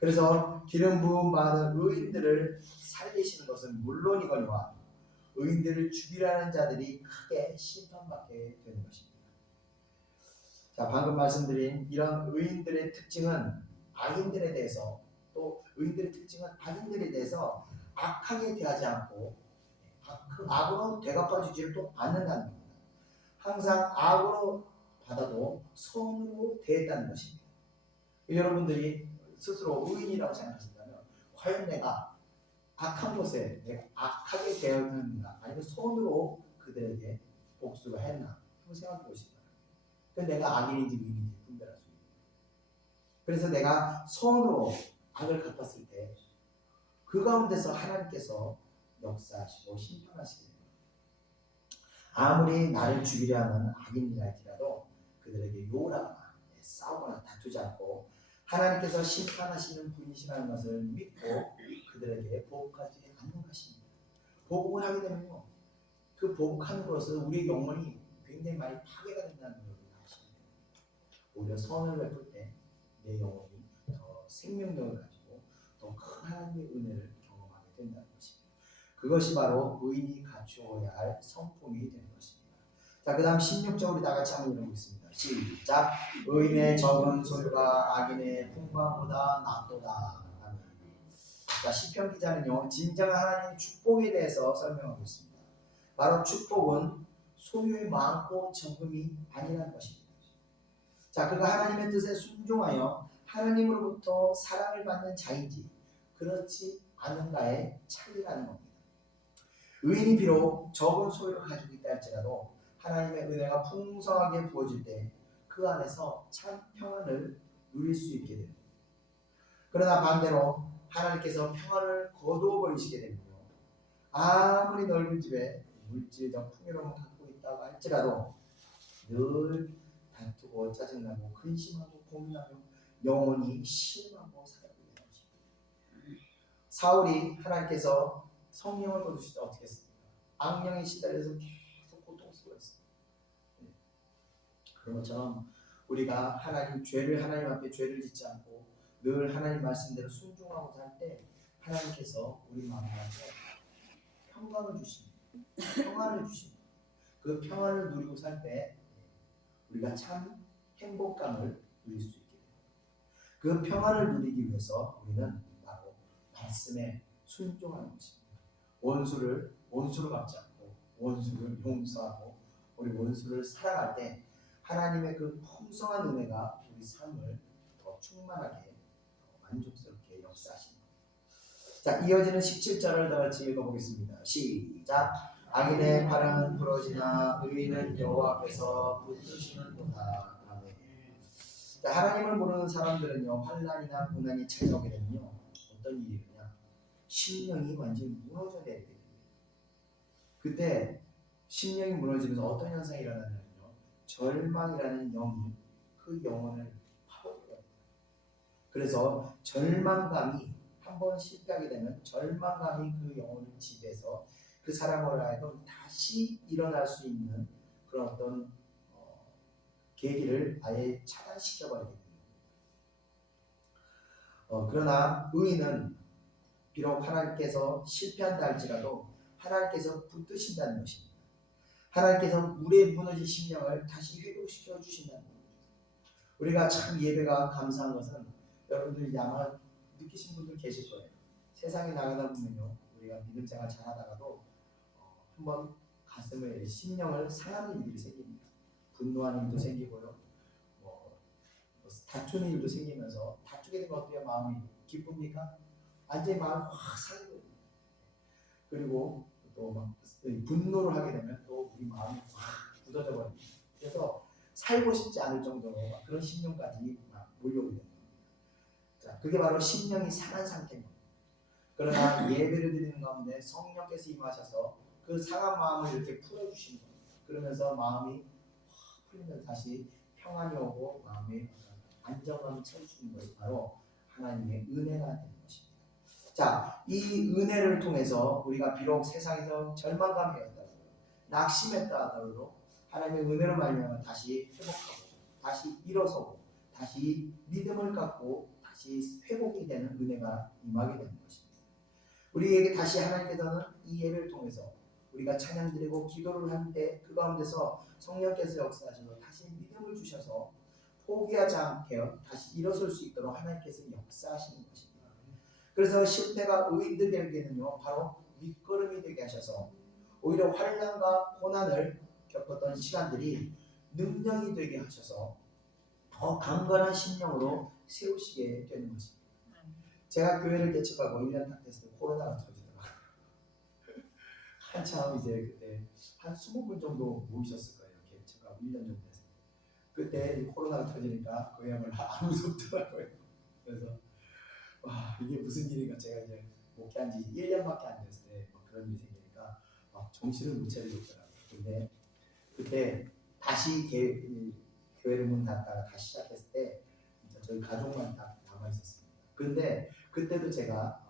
그래서 기름 부음 받은 의인들을 살리시는 것은 물론이거니와 의인들을 죽이라는 자들이 크게 심판받게 되는 것입니다. 자, 방금 말씀드린 이런 의인들의 특징은 악인들에 대해서, 또 의인들의 특징은 악인들에 대해서 악하게 대하지 않고 악으로 되갚아주지를 또 않는다는 겁니다. 항상 악으로 받아도 선으로 대했다는 것입니다. 여러분들이 스스로 의인이라고 생각하신다면 과연 내가 악한 것에 내가 악하게 대하였는가, 아니면 선으로 그들에게 복수를 했나 한번 생각해 보시기 바랍니다. 그럼 내가 악인인지 의인인지 분별할 수 있어요. 그래서 내가 선으로 악을 갚았을 때 그 가운데서 하나님께서 역사하시고 심판하시게 됩니다. 아무리 나를 죽이려 하는 악인이라 할지라도 그들에게 요라거나 싸우거나 다투지 않고 하나님께서 심판하시는 분이시라는 것을 믿고 그들에게 보복하지 않는 것입니다. 보복을 하게 되면요, 그 보복함으로써 우리의 영혼이 굉장히 많이 파괴가 된다는 걸 우리가 아시면 됩니다. 오히려 선을 베풀 때 내 영혼이 더 생명력을 가지고 더 큰 하나님의 은혜를 경험하게 된다는 것입니다. 그것이 바로 의인이 갖추어야 할 성품이 되는 것입니다. 자, 그 다음 16절 우리 다 같이 한번 읽어보겠습니다. 시작. 의인의 적은 소유가 악인의 풍광보다 낫도다. 아멘. 자, 시편 기자는요, 진정한 하나님의 축복에 대해서 설명하고 있습니다. 바로 축복은 소유의 많고 적음이 아니라는 것입니다. 자, 그가 하나님의 뜻에 순종하여 하나님으로부터 사랑을 받는 자인지 그렇지 않은가의 차이라는 겁니다. 의인이 비록 적은 소유를 가지고 있다 할지라도 하나님의 은혜가 풍성하게 부어질 때 그 안에서 참 평안을 누릴 수 있게 됩니다. 그러나 반대로 하나님께서 평안을 거두어 버리시게 되면요, 아무리 넓은 집에 물질적 풍요로움을 갖고 있다고 할지라도 늘 다투고 짜증나고 근심하고 고민하며 영혼이 실망하고 살아가게 되는 것입니다. 사울이 하나님께서 성령을 거두실 때 어떻게 했습니까? 악령에 시달려서 계속 고통스러워했습니다. 그런 것처럼 우리가 하나님 앞에 죄를 짓지 않고 늘 하나님 말씀대로 순종하고 살 때 하나님께서 우리 마음에 평강을 주십니다. 평안을 주십니다. 그 평안을 누리고 살 때 우리가 참 행복감을 누릴 수 있게 됩니다. 그 평안을 누리기 위해서 우리는 바로 말씀에 순종하는 것입니다. 원수를 갚지 않고 원수를 용서하고 우리 원수를 사랑할 때 하나님의 그 풍성한 은혜가 우리 삶을 더 충만하게 더 만족스럽게 역사하십니다. 자, 이어지는 17절을 다 같이 읽어보겠습니다. 시작. 악인의 발은 부러지나 의인은 여호와 앞에서 붙드시는도다. 아멘. 자, 하나님을 모르는 사람들은요, 환난이나 고난이 찾아오게 되면요, 어떤 일이 있느냐, 심령이 완전히 무너져 내리게 됩니다. 그때 심령이 무너지면서 어떤 현상이 일어나냐면요, 절망이라는 영이 그 영혼을 파괴해요. 그래서 절망감이 한번 실패하게 되면 절망감이 그 영혼을 지배해서 그 사람으로 하여금 다시 일어날 수 있는 그런 어떤 계기를 아예 차단시켜버리게 됩니다. 그러나 의인은 비록 하나님께서 실패한다 할지라도 하나님께서 붙드신다는 것입니다. 하나님께서 물에 무너진 심령을 다시 회복시켜 주신다는 겁니다. 우리가 참 예배가 감사한 것은 여러분들이 아마 느끼신 분들 계실 거예요. 세상에 나가다 보면요, 우리가 믿음 생활 잘하다가도 한번 가슴을 심령을 상하는 일이 생깁니다. 분노하는 일도 생기고요, 다투는 일도 생기면서 다투게 되면 어때요? 마음이 기쁩니까? 완전히 마음이 확 상해요. 그리고 또 막 분노를 하게 되면 또 우리 마음이 확 굳어져 버립니다. 그래서 살고 싶지 않을 정도로 그런 심령까지 막 몰려오게 됩니다. 자, 그게 바로 심령이 상한 상태인 겁니다. 그러나 예배를 드리는 가운데 성령께서 임하셔서 그 상한 마음을 이렇게 풀어주시는 겁니다. 그러면서 마음이 확 풀리면서 다시 평안이 오고 마음에 안정감을 찾으시는 것이 바로 하나님의 은혜가 되는 것입니다. 자, 이 은혜를 통해서 우리가 비록 세상에서 절망감이 있다고 낙심했다 하더라도 하나님의 은혜로 말미암아 다시 회복하고 다시 일어서고 다시 믿음을 갖고 다시 회복이 되는 은혜가 임하게 되는 것입니다. 우리에게 다시 하나님께서는 이 예배를 통해서 우리가 찬양 드리고 기도를 할 때 그 가운데서 성령께서 역사하셔서 다시 믿음을 주셔서 포기하지 않게 다시 일어설 수 있도록 하나님께서 역사하시는 것입니다. 그래서 실패가 의인들에게는요, 바로 밑거름이 되게 하셔서 오히려 환난과 고난을 겪었던 시간들이 능력이 되게 하셔서 더 강건한 심령으로 세우시게 되는 것입니다. 제가 교회를 개척하고 1년 딱 됐을 때 코로나가 터지더라고요. 한참 이제 그때 한 20분 정도 모이셨을 거예요. 개척하고 1년 정도 됐을 때. 그때 이 코로나가 터지니까 그야말로 아무도 없더라고요. 그래서 와 이게 무슨 일인가 제가 이제 목회한 지 1년밖에 안 됐을 때 그런 일이 생기니까 정신을 못 차리고 있더라고요. 근데 그때 다시 교회를 문 닫다가 다시 시작했을 때 진짜 저희 가족만 딱 남아 있었습니다. 그런데 그때도 제가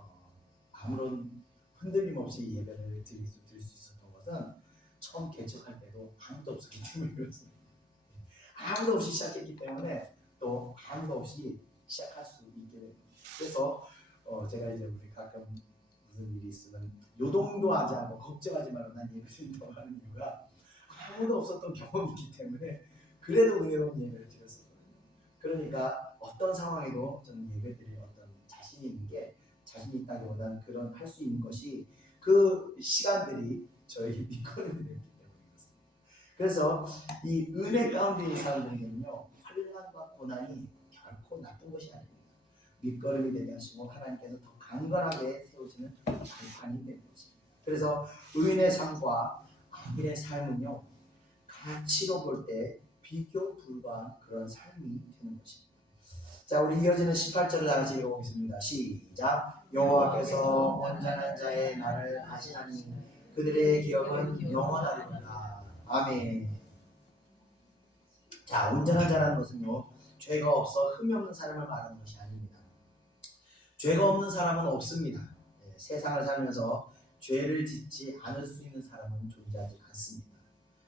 아무런 흔들림 없이 예배를 드릴 수 있었던 것은 처음 개척할 때도 아무도 없었기 때문이었습니다. 아무도 없이 시작했기 때문에 또 아무도 없이 시작할 수 있게 됩니다. 그래서 제가 이제 우리 가끔 무슨 일이 있으면 요동도 하지 않고 걱정하지 말고 난 예배 드린다고 하는 이유가 아무도 없었던 경험이기 때문에 그래도 은혜로운 예배를 드렸었거든요. 그러니까 어떤 상황에도 저는 예배드릴 어떤 자신이 있는 게 자신이 있다기보다는 그런 할 수 있는 것이 그 시간들이 저희 밑거름이 됐기 때문이었습니다. 그래서 이 은혜 가운데 있는 사람들에게는요 환난과 고난이 결코 나쁜 것이 아닙니다. 밑거름이 되게 하시고 하나님께서 더 강건하게 세우시는 발판이 되는 것입니다. 그래서 의인의 삶과 악인의 삶은요 가치로 볼 때 비교 불가한 그런 삶이 되는 것입니다. 자, 우리 이어지는 18절을 다시 읽어보겠습니다. 시작. 여호와께서 온전한 자의 날을 아시나니 그들의 기업은 영원하리로다. 아멘. 자, 온전한 자라는 것은요 죄가 없어 흠이 없는 사람을 말하는 것이 아닙니다. 죄가 없는 사람은 없습니다. 세상을 살면서 죄를 짓지 않을 수 있는 사람은 존재하지 않습니다.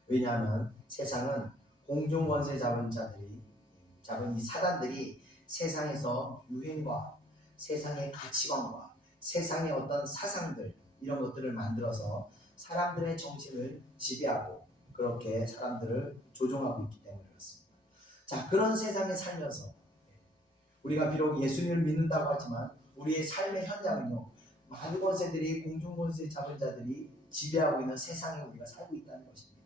왜냐하면 세상은 공중권세 잡은 이 사단들이 세상에서 유행과 세상의 가치관과 세상의 어떤 사상들 이런 것들을 만들어서 사람들의 정신을 지배하고 그렇게 사람들을 조종하고 있기 때문에 그렇습니다. 자, 그런 세상에 살면서 우리가 비록 예수님을 믿는다고 하지만 우리의 삶의 현장은요 많은 권세들이 공중권세 잡은 자들이 지배하고 있는 세상에 우리가 살고 있다는 것입니다.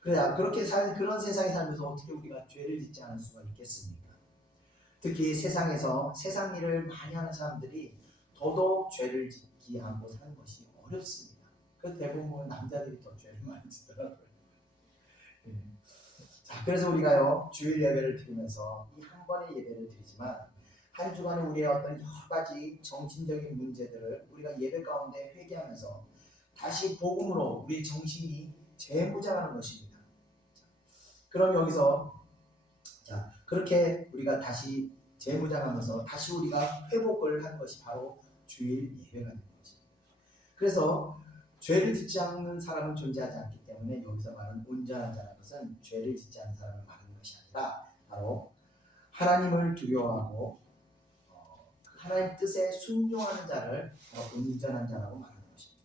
그렇게 그런 세상에 살면서 어떻게 우리가 죄를 짓지 않을 수가 있겠습니까? 특히 세상에서 세상 일을 많이 하는 사람들이 더더욱 죄를 짓지 않고 사는 것이 어렵습니다. 그 대부분 남자들이 더 죄를 많이 짓더라고요. 자, 그래서 우리가요 주일 예배를 드리면서 이 한 번의 예배를 드리지만 한 주간에 우리의 어떤 여러 가지 정신적인 문제들을 우리가 예배 가운데 회개하면서 다시 복음으로 우리의 정신이 재무장하는 것입니다. 그럼 여기서 자 그렇게 우리가 다시 재무장하면서 다시 우리가 회복을 하는 것이 바로 주일 예배가 되는 것입니다. 그래서 죄를 짓지 않는 사람은 존재하지 않기 때문에 여기서 말하는 온전한 자라는 것은 죄를 짓지 않는 사람을 말하는 것이 아니라 바로 하나님을 두려워하고 하나님 뜻에 순종하는 자를 온전한 자라고 말하는 것입니다.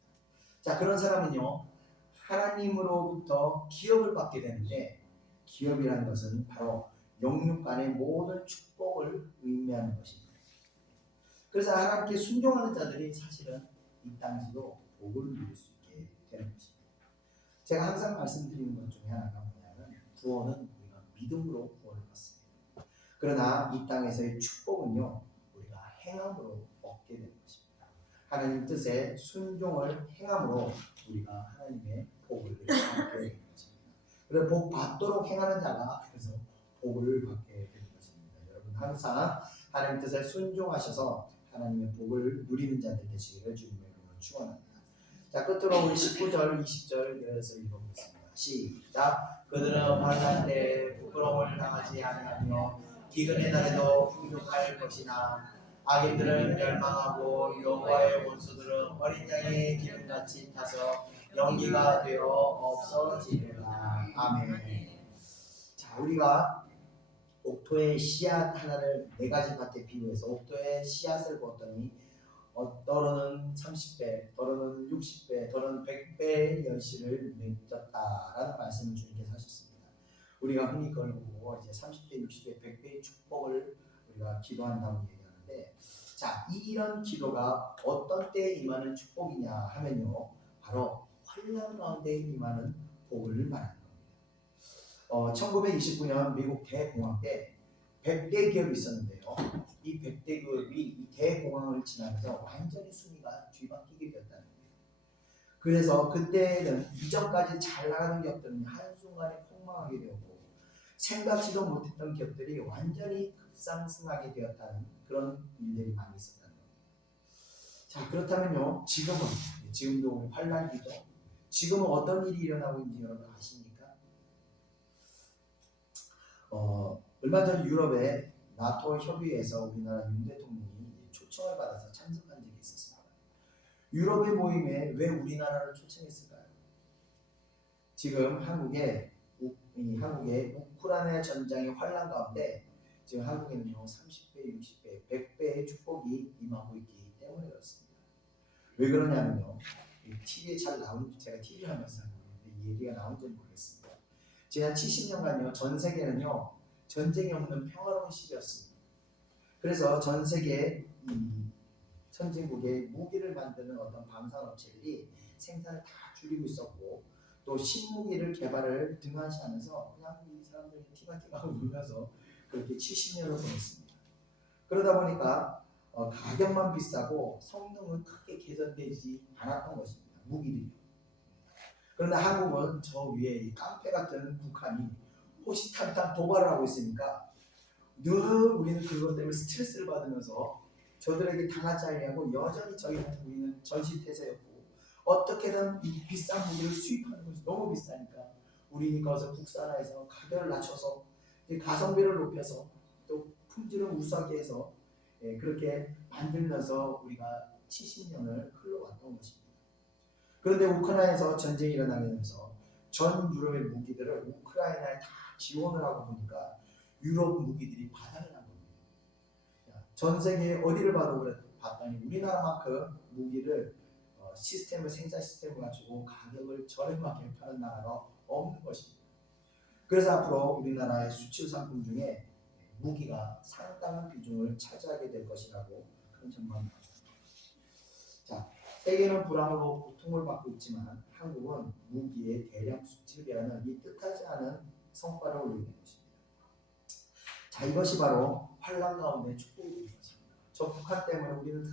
자, 그런 사람은요 하나님으로부터 기업을 받게 되는데 기업이라는 것은 바로 영육 간의 모든 축복을 의미하는 것입니다. 그래서 하나님께 순종하는 자들이 사실은 이 땅에서도 복을 누릴 수 있게 되는 것입니다. 제가 항상 말씀드리는 것 중에 하나가 뭐냐면 구원은 우리가 믿음으로 구원을 받습니다. 그러나 이 땅에서의 축복은요 우리가 행함으로 얻게 되는 것입니다. 하나님 뜻에 순종을 행함으로 우리가 하나님의 복을 얻게 되는 것입니다. 그래서 복 받도록 행하는 자가 그래서 복을 받게 되는 것입니다. 여러분 항상 하나님 뜻에 순종하셔서 하나님의 복을 누리는 자들 되시기를 주님의 이름으로 축원합니다. 자, 끝으로 우리 19절, 20절 이어서 읽어보겠습니다. 시작. 그들은 환난 때에 부끄러움을 당하지 아니하며 기근의 날에도 풍족할 것이나 악인들은 멸망하고 여호와의 원수들은 어린 양의 기름같이 타서 연기가 되어 없어지리라. 아멘. 자, 우리가 옥토의 씨앗 하나를 4가지 밭에 비유해서 옥토의 씨앗을 보았더니 더러는 30배, 더러는 60배, 더러는 100배의 열심을 맺었다라는 말씀을 주님께서 하셨습니다. 우리가 흔히 그걸 보고 이제 30배, 60배, 100배의 축복을 우리가 기도한다고 얘기하는데, 자, 이런 기도가 어떤 때에 임하는 축복이냐 하면요, 바로 환난 가운데 임하는 복을 말하는 겁니다. 1929년 미국 대공황 때 100대 기업이 있었는데요. 이 100대 기업이 이 대공황을 지나면서 완전히 순위가 뒤바뀌게 되었다는 거예요. 그래서 그때는 이전까지 잘 나가는 기업들은 한순간에 폭망하게 되었고 생각지도 못했던 기업들이 완전히 급상승하게 되었다는 그런 일들이 많이 있었다는 겁니다. 자, 그렇다면요, 지금도 우리 환란기죠. 지금은 어떤 일이 일어나고 있는지 여러분 아십니까? 얼마 전 유럽의 나토 협의회에서 우리나라 윤 대통령이 초청을 받아서 참석한 적이 있었습니다. 유럽의 모임에 왜 우리나라를 초청했을까요? 지금 한국의 우크라이나 전장의 환란 가운데 지금 한국에는요 30배, 60배, 100배의 축복이 임하고 있기 때문에 그렇습니다. 왜 그러냐면요, TV에 잘 나온, 제가 TV 하면서 이 얘기가 나온지 모르겠습니다. 지난 70년간요 전 세계는요 전쟁이 없는 평화로운 시기였습니다. 그래서 전 세계 선진국의 무기를 만드는 어떤 방산업체들이 생산을 다 줄이고 있었고, 또 신무기를 개발을 등한시하면서 그냥 이 사람들이 티마티마하고 울면서 그렇게 70년을 보냈습니다. 그러다 보니까 가격만 비싸고 성능은 크게 개선되지 않았던 것입니다. 무기들이. 그런데 한국은 저 위에 이 깡패 같은 북한이 호시탐탐 도발을 하고 있으니까 늘 우리는 그것 때문에 스트레스를 받으면서 저들에게 당하지 않으려고 여전히 우리는 전시태세였고, 어떻게든 이 비싼 무기를 수입하는 것이 너무 비싸니까 우리는 거기서 국산화해서 가격을 낮춰서 가성비를 높여서 또 품질을 우수하게 해서 그렇게 만들면서 우리가 70년을 흘러왔던 것입니다. 그런데 우크라이나에서 전쟁이 일어나게 되면서 전 유럽의 무기들을 우크라이나에 다 지원을 하고 보니까 유럽 무기들이 바닥이 난 겁니다. 전 세계 어디를 봐도 봤더니 우리나라만큼 무기를 생산 시스템을 갖추고 가격을 저렴하게 파는 나라가 없는 것입니다. 그래서 앞으로 우리나라의 수출 상품 중에 무기가 상당한 비중을 차지하게 될 것이라고 그런 전망입니다. 자, 세계는 불황으로 고통을 받고 있지만 한국은 무기의 대량 수출이라는 이 뜻하지 않은 성과를 올리게 된 것입니다. 자, 이것이 바로 환란 가운데 축복이 된 것입니다. 저 북한 때문에 우리는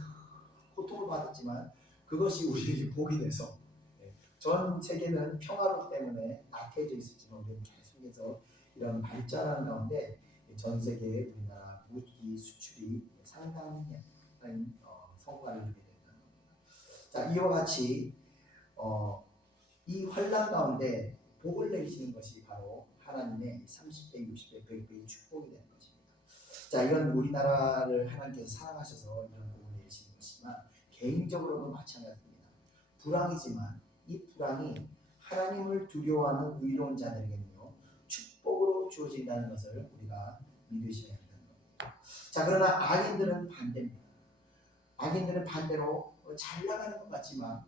고통을 받았지만 그것이 우리에게 복이 돼서 전 세계는 평화로 때문에 낙해져 있었지만 우리는 계속해서 이런 발전하는 가운데 전 세계에 우리나라 무기 수출이 상당한 성과를 이루게 된다는 겁니다. 자, 이와 같이 이 환란 가운데 복을 내리시는 것이 바로 하나님의 30배, 60배, 100배의 축복이 되는 것입니다. 자, 이건 우리나라를 하나님께서 사랑하셔서 이런 복을 내리시는 것이지만 개인적으로도 마찬가지입니다. 불황이지만 이 불황이 하나님을 두려워하는 의로운 자들에게는요 축복으로 주어진다는 것을 우리가 믿으셔야 한다는 겁니다. 자, 그러나 악인들은 반대입니다. 악인들은 반대로 잘 나가는 것 같지만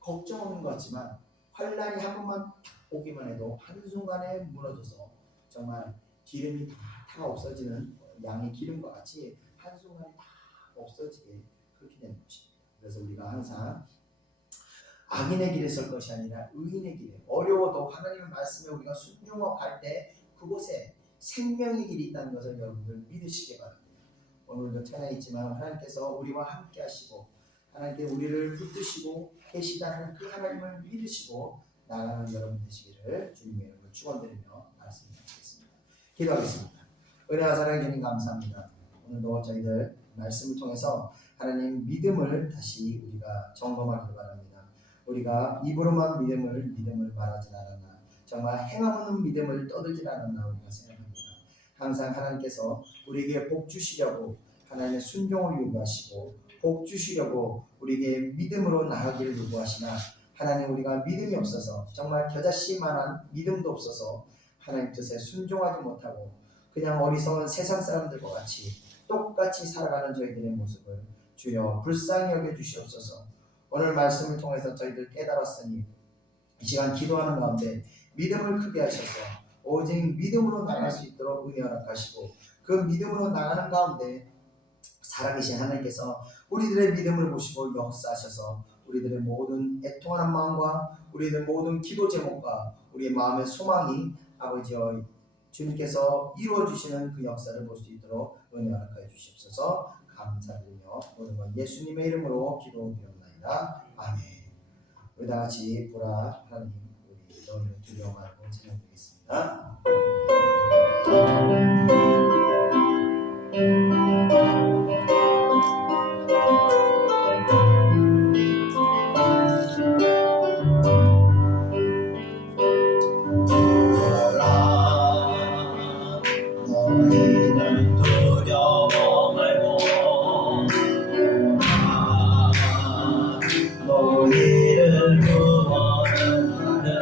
걱정 없는 것 같지만 환란이 한 번만 딱 오기만 해도 한순간에 무너져서 정말 기름이 다 없어지는 양의 기름과 같이 한순간에 다 없어지게 그렇게 되는 것입니다. 그래서 우리가 항상 악인의 길에 설 것이 아니라 의인의 길에, 어려워도 하나님의 말씀에 우리가 순종하고 갈 때 그곳에 생명의 길이 있다는 것을 여러분들 믿으시기 바랍니다. 오늘도 찬양이 있지만 하나님께서 우리와 함께 하시고 하나님께 우리를 붙드시고 계시다는 그 하나님을 믿으시고 나가는 여러분 되시기를 주님의 이름으로 축원드리며 말씀 드리겠습니다. 기도하겠습니다. 은혜와 사랑해 주님 감사합니다. 오늘도 저희들 말씀을 통해서 하나님 믿음을 다시 우리가 점검하기를 바랍니다. 우리가 입으로만 믿음을 말하지 않았나, 정말 행함 없는 믿음을 떠들지 않았나 우리가 생각합니다. 항상 하나님께서 우리에게 복 주시려고 하나님의 순종을 요구하시고 복 주시려고 우리에게 믿음으로 나아가기를 요구하시나 하나님 우리가 믿음이 없어서 정말 겨자씨만한 믿음도 없어서 하나님 뜻에 순종하지 못하고 그냥 어리석은 세상 사람들과 같이 똑같이 살아가는 저희들의 모습을 주여 불쌍히 여겨주시옵소서. 오늘 말씀을 통해서 저희들 깨달았으니 이 시간 기도하는 가운데 믿음을 크게 하셔서 오직 믿음으로 나갈 수 있도록 은혜 허락하시고 그 믿음으로 나가는 가운데 살아계신 하나님께서 우리들의 믿음을 보시고 역사하셔서 우리들의 모든 애통하는 마음과 우리들의 모든 기도 제목과 우리의 마음의 소망이 아버지여 주님께서 이루어주시는 그 역사를 볼 수 있도록 은혜 허락하여 주시옵소서. 감사드리며 모든 건 예수님의 이름으로 기도드리옵나이다. 아멘. 우리 다같이 보라 하나님 우리 너희를 두려워 말고 찬양드리겠습니다. 너희는 두려워 말고 너희를 구원하는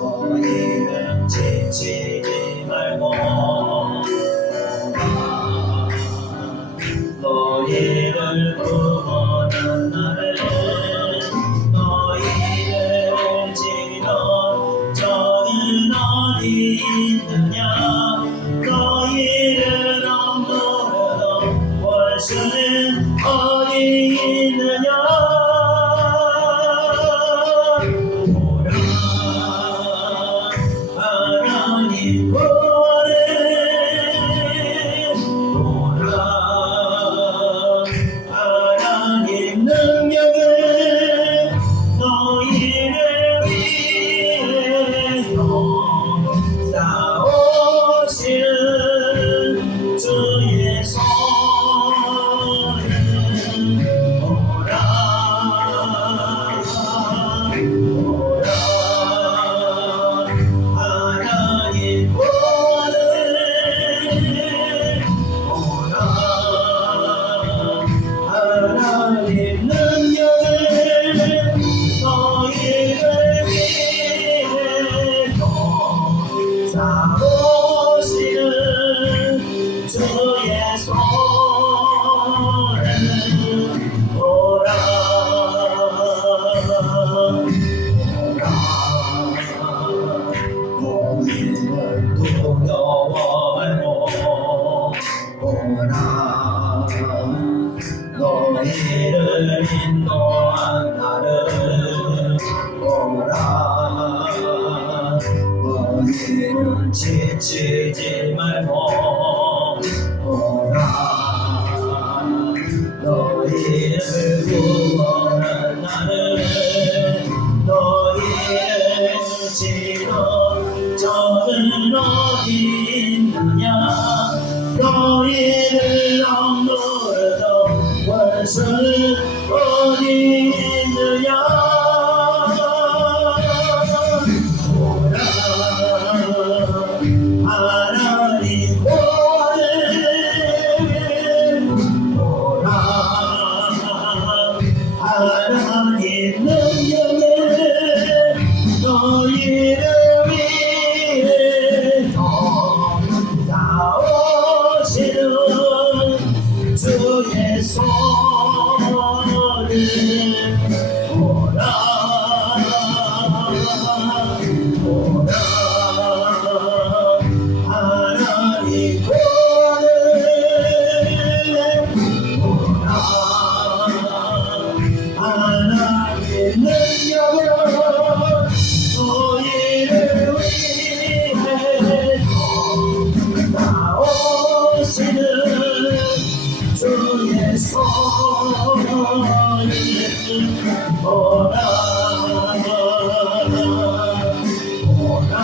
너희는 지치지 말고 너희를 구원하는 나를 너희를 지도 저는 어디 있느냐 너희를 억누르던 원수는 어디 있느냐 오라 하나님 구원해 오라 하나님 능력을 너희를 위해서 싸우시는 주의 손을 오라 오라 하나님 구원을 오라 하나님 능력을 너희를 위해서 싸우시는 주의 손을 오라 너희는 두려워 말고 오라 너희를 인도한 나를 오라 너희는 지치지 말고 오라 너희를 구원한 나를 너희를 지도 저는 어디 있느냐 너희를 억누르던 원수는 어디 있느냐 오라 하나님 구원해 오라 하나님 능력을 너희를 위해서 싸우시는 주의 손을 오라 오라 하나님 구원을 오라 하나님 능력을 너희를 위해서 싸우시는 주의 손을 오라 오라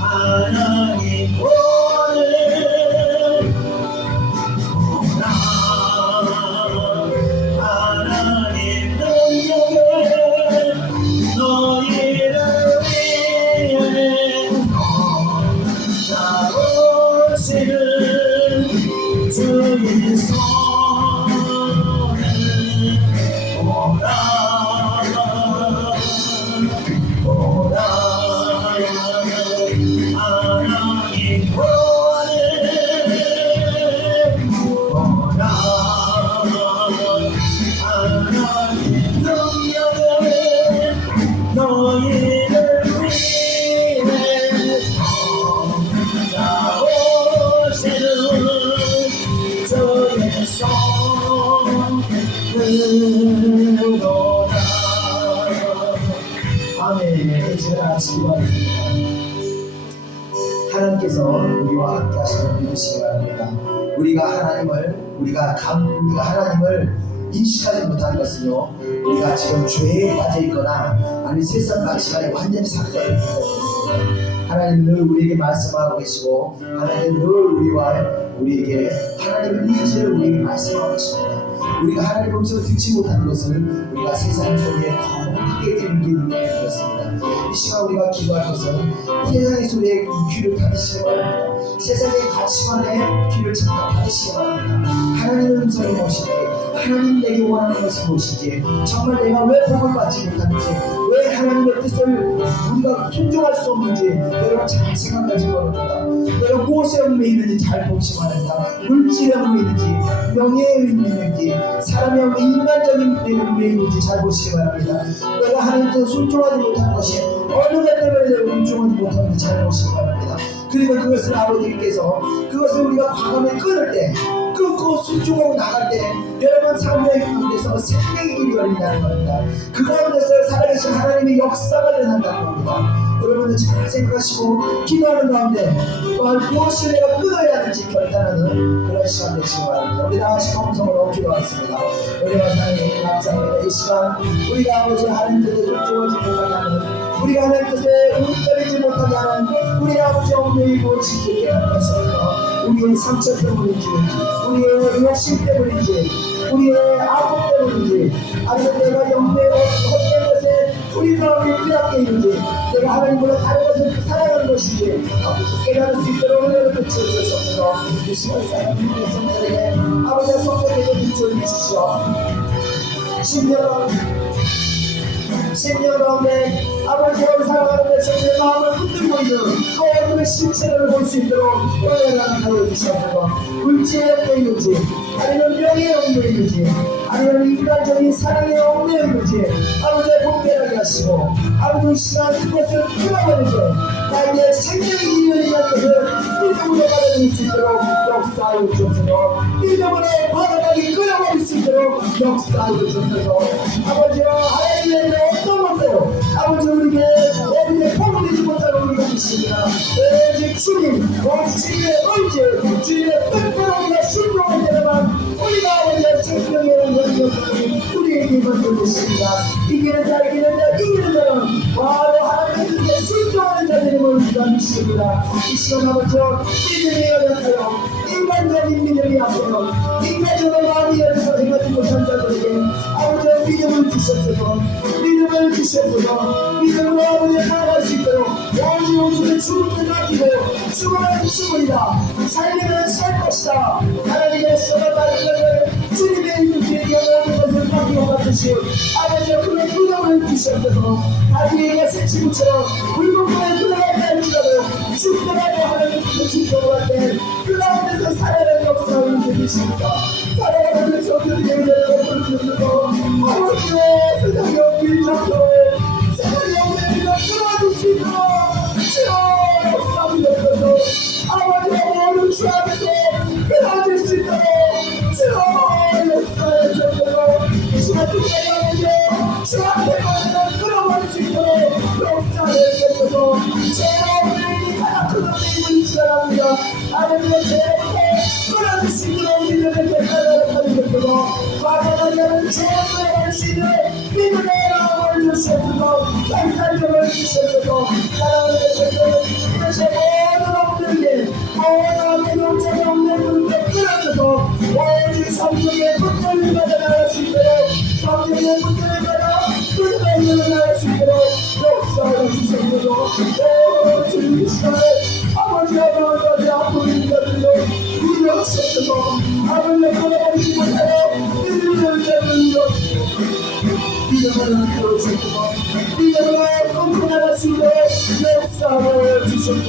하나님 구원을 오라 하나님 능력을 너희를 위해서 싸우시는 주의 손을 오라 오라 하나님 구원을 오라 하나님 능력을 너희를 위해서 싸우시는 주의 손을 오라 아멘. 제가 기도하겠습니다. 하나님께서 우리와 함께 하시는 믿으시기 바랍니다. 우리가 하나님을 이 인식하지 못하는 것은요, 우리가 지금 죄에 빠져 있거나 아니 세상 가치관에 완전히 삭선을 하고 있습니다. 하나님 늘 우리에게 말씀하고 계시고 하나님 늘 우리에게 하나님의 의지를 우리에게 말씀하고 계십니다. 우리가 하나님의 음성을 듣지 못하는 것을 우리가 세상 속에 더 크게 들은 게 느끼게 되었습니다. 이 시간 우리가 기도할 것은 세상의 소리에 귀를 닫으시기 바랍니다. 세상의 가치관에 귀를 잠깐 닫으시기 바랍니다. 하나님의 음성이 무엇인지, 하나님 내게 원하는 것이 무엇인지, 정말 내가 왜 복을 받지 못하는지, 왜 하나님의 뜻을 우리가 순종할 수 없는지 여러분 잘 생각하시기 바랍니다. 내가 무엇에 얽매여 있는지 잘 보시기 바랍니다. 물질에 얽매여 있는지, 명예에 얽매여 있는지, 사람의 인간적인 데 얽매여 있는지 잘 보시기 바랍니다. 내가 하나님 뜻을 순종하지 못하는 것이 어느 것 때문에 내가 순종하지 못하는지 잘 보시기 바랍니다. 그리고 그것을 아버지께서 그것을 우리가 과감히 끊을 때, 끊고 순종하고 나갈 때 여러분 삶의 가운데서 생명의 길이 열린다는 겁니다. 그 가운데서 살아계신 하나님의 역사가 일어난다는 겁니다. 여러분들 잘 생각하시고 기도하는 가운데 무엇을 내가 끊어야 하는지 결단하는 그런 시간 되시기 바랍니다. 우리 다같이 검성으로 기도하겠습니다. 우리가 하나님 감사합니다. 이 시간 우리가 아버지 하나님 뜻에 순종하지 못하게 하는, 우리가 하나님 뜻에 움츠리지 못하게 하는 우리 아버지 얽매이고 지키게 하는 것입니다. 우리의 상처 때문인지, 우리의 욕심 때문인지, 우리의 아픔 때문인지, 아니면 내가 영매의 헛된 것에 우리 마음이 빼앗겨 있는지, 내가 하나님보다 다른 것을 사랑하는 것인지 아버지 깨달을 수 있도록 은혜를 비춰주셔서 이 시간 사랑하는 성도들에게 아버지의 성도에게 비춰주시오. 10년 가운데 아버지를 사랑하는 내 마음을 흔들고 있는 그 어둠의 실체를 볼 수 있도록 은혜를 하여 주시옵소서. 물질에 얽매여 있는지, 아니면 명예에 얽매여 있는지, 아니면 인간적인 사랑에 얽매여 있는지 아버지의 분별하게 하시고, 아버지 이 시간 그것을 끊어버리게 나에게 생명의 길이 열리는 것을 믿음으로 받아들일 수 있도록 역사하여 주옵소서. 믿음으로 받아들이게 끊어버릴 수 있도록 역사하여 주옵소서. 아버지와 하나님의 어떤 것도 아버지 우리에게 복을 내지 못하는 우리가 있습니다. 오직 주님, 오직 주님의 의지, 주님의 뜻대로 우리가 순종할 때만 우리가 아버지의 생명의 영광이 우리에게 만들어졌습니다. 이기는 자는 바로 하나님의 뜻에 순종하는 자들임을 우리가 믿습니다. 이 시간 아버지여 믿음이 어렵고요, 인간적인 믿음이 앞서요, 인간적으로 마음이 열려서 생각지 못한 자들에게 아버지의 믿음을 주셨소서. 믿음을 주셨소서. 믿음으로 아버지의 나아갈 수 있도록 오직 우주의 죽음을 가지고 죽으면 죽으리라, 살리면 살 것이다. 하나님의 쏟아다는 것을 주님의 이름에 영원한 것을 받기와 같으시 아버지의 그런 믿음을 주셨소서. 다윗의 새치구처럼 불금불에 들어갈 때 할지라도 죽더라도 하나님께서 지켜볼 때 그 가운데서 살아가는 역사를 해주십니다. 살아가는 성도들의 은혜를 베풀어주셔서 아버지의 세상의 없길 정도에 세상의 없는 것을 끌어주시고 주여 역사하셔서 아버지의 모든 주 앞에서 끌어줄 수 있도록 주여 역사해 주셔서 이 시간 끝까지 아버지의 주 앞에 가서 끌어버릴 수 있도록 역사해 주셔서 죄와 우리에게 가장 큰 은혜임을 주시랍니다. 아버지의 죄부터 끌어줄 수 있도록 믿음의 결단을 가지셔서 과거하지 않은 죄를 할 수 있는 믿음의 마음을 주셔서 결단력을 주셔서 사랑하는 것을 이것이 모든 없는데 모든 영적인 없는 분께 끌어줘서 오직 성령의 분들을 받아 나갈 수 있도록 성령의 분들을 받아 믿음의 힘을 나갈 수 있도록 역사를 주셔서 주님 이 시간에 아버지와 마음까지 아픈 인간들로 이루어주셔서 아버지의 걸어버리지 못하여 믿음을 내는 것 믿음을 이루어주셔서 믿음으로 끊고 나갈 수 있는 역사를 주셔서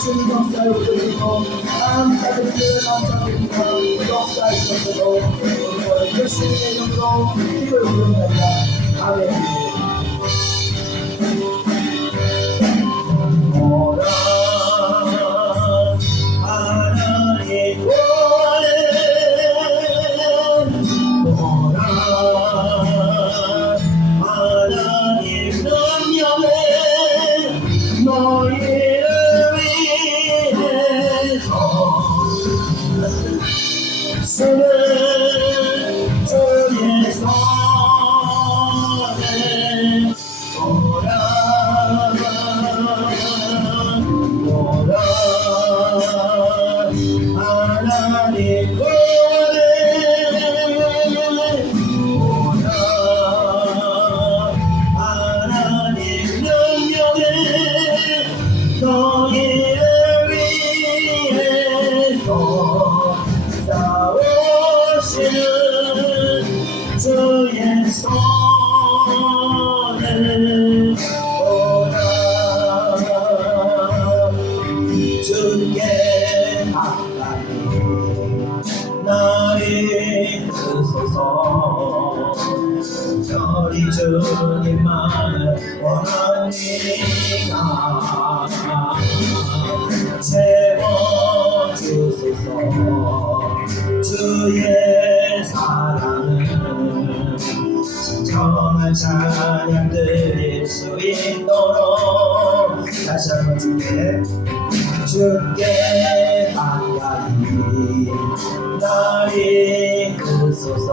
주님 역사를 주셔서 감사드립니다. 역사해 주셔서 예수님의 이름으로 힘을 부릅니다. 아멘. 주는 주께 가까이 나를 드소서. 별이 주님만을 원합니다. 채워주소서. 주의 사랑은 정말 찬양 드릴 수 있도록 다시 한번 주께 가까이 나를 이끄소서.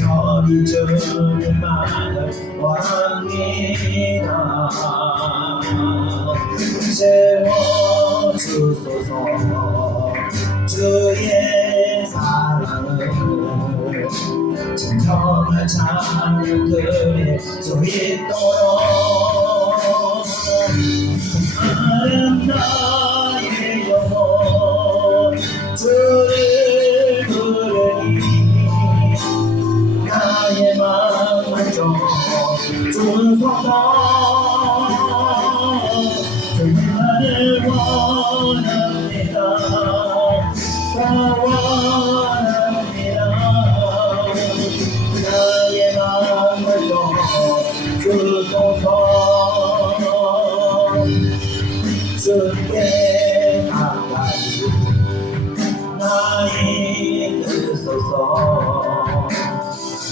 간절히 주님만을 원합니다. 채워주소서. 주의 사랑을 정말 찬양 드릴 수 있도록. 나는 나의 영혼 주를 부르니 나의 마음을 좀 주소서. 주님만을 원합니다. 더 원합니다. 나의 마음을 좀 주소서. 주께 가까이 나의 이끄소서.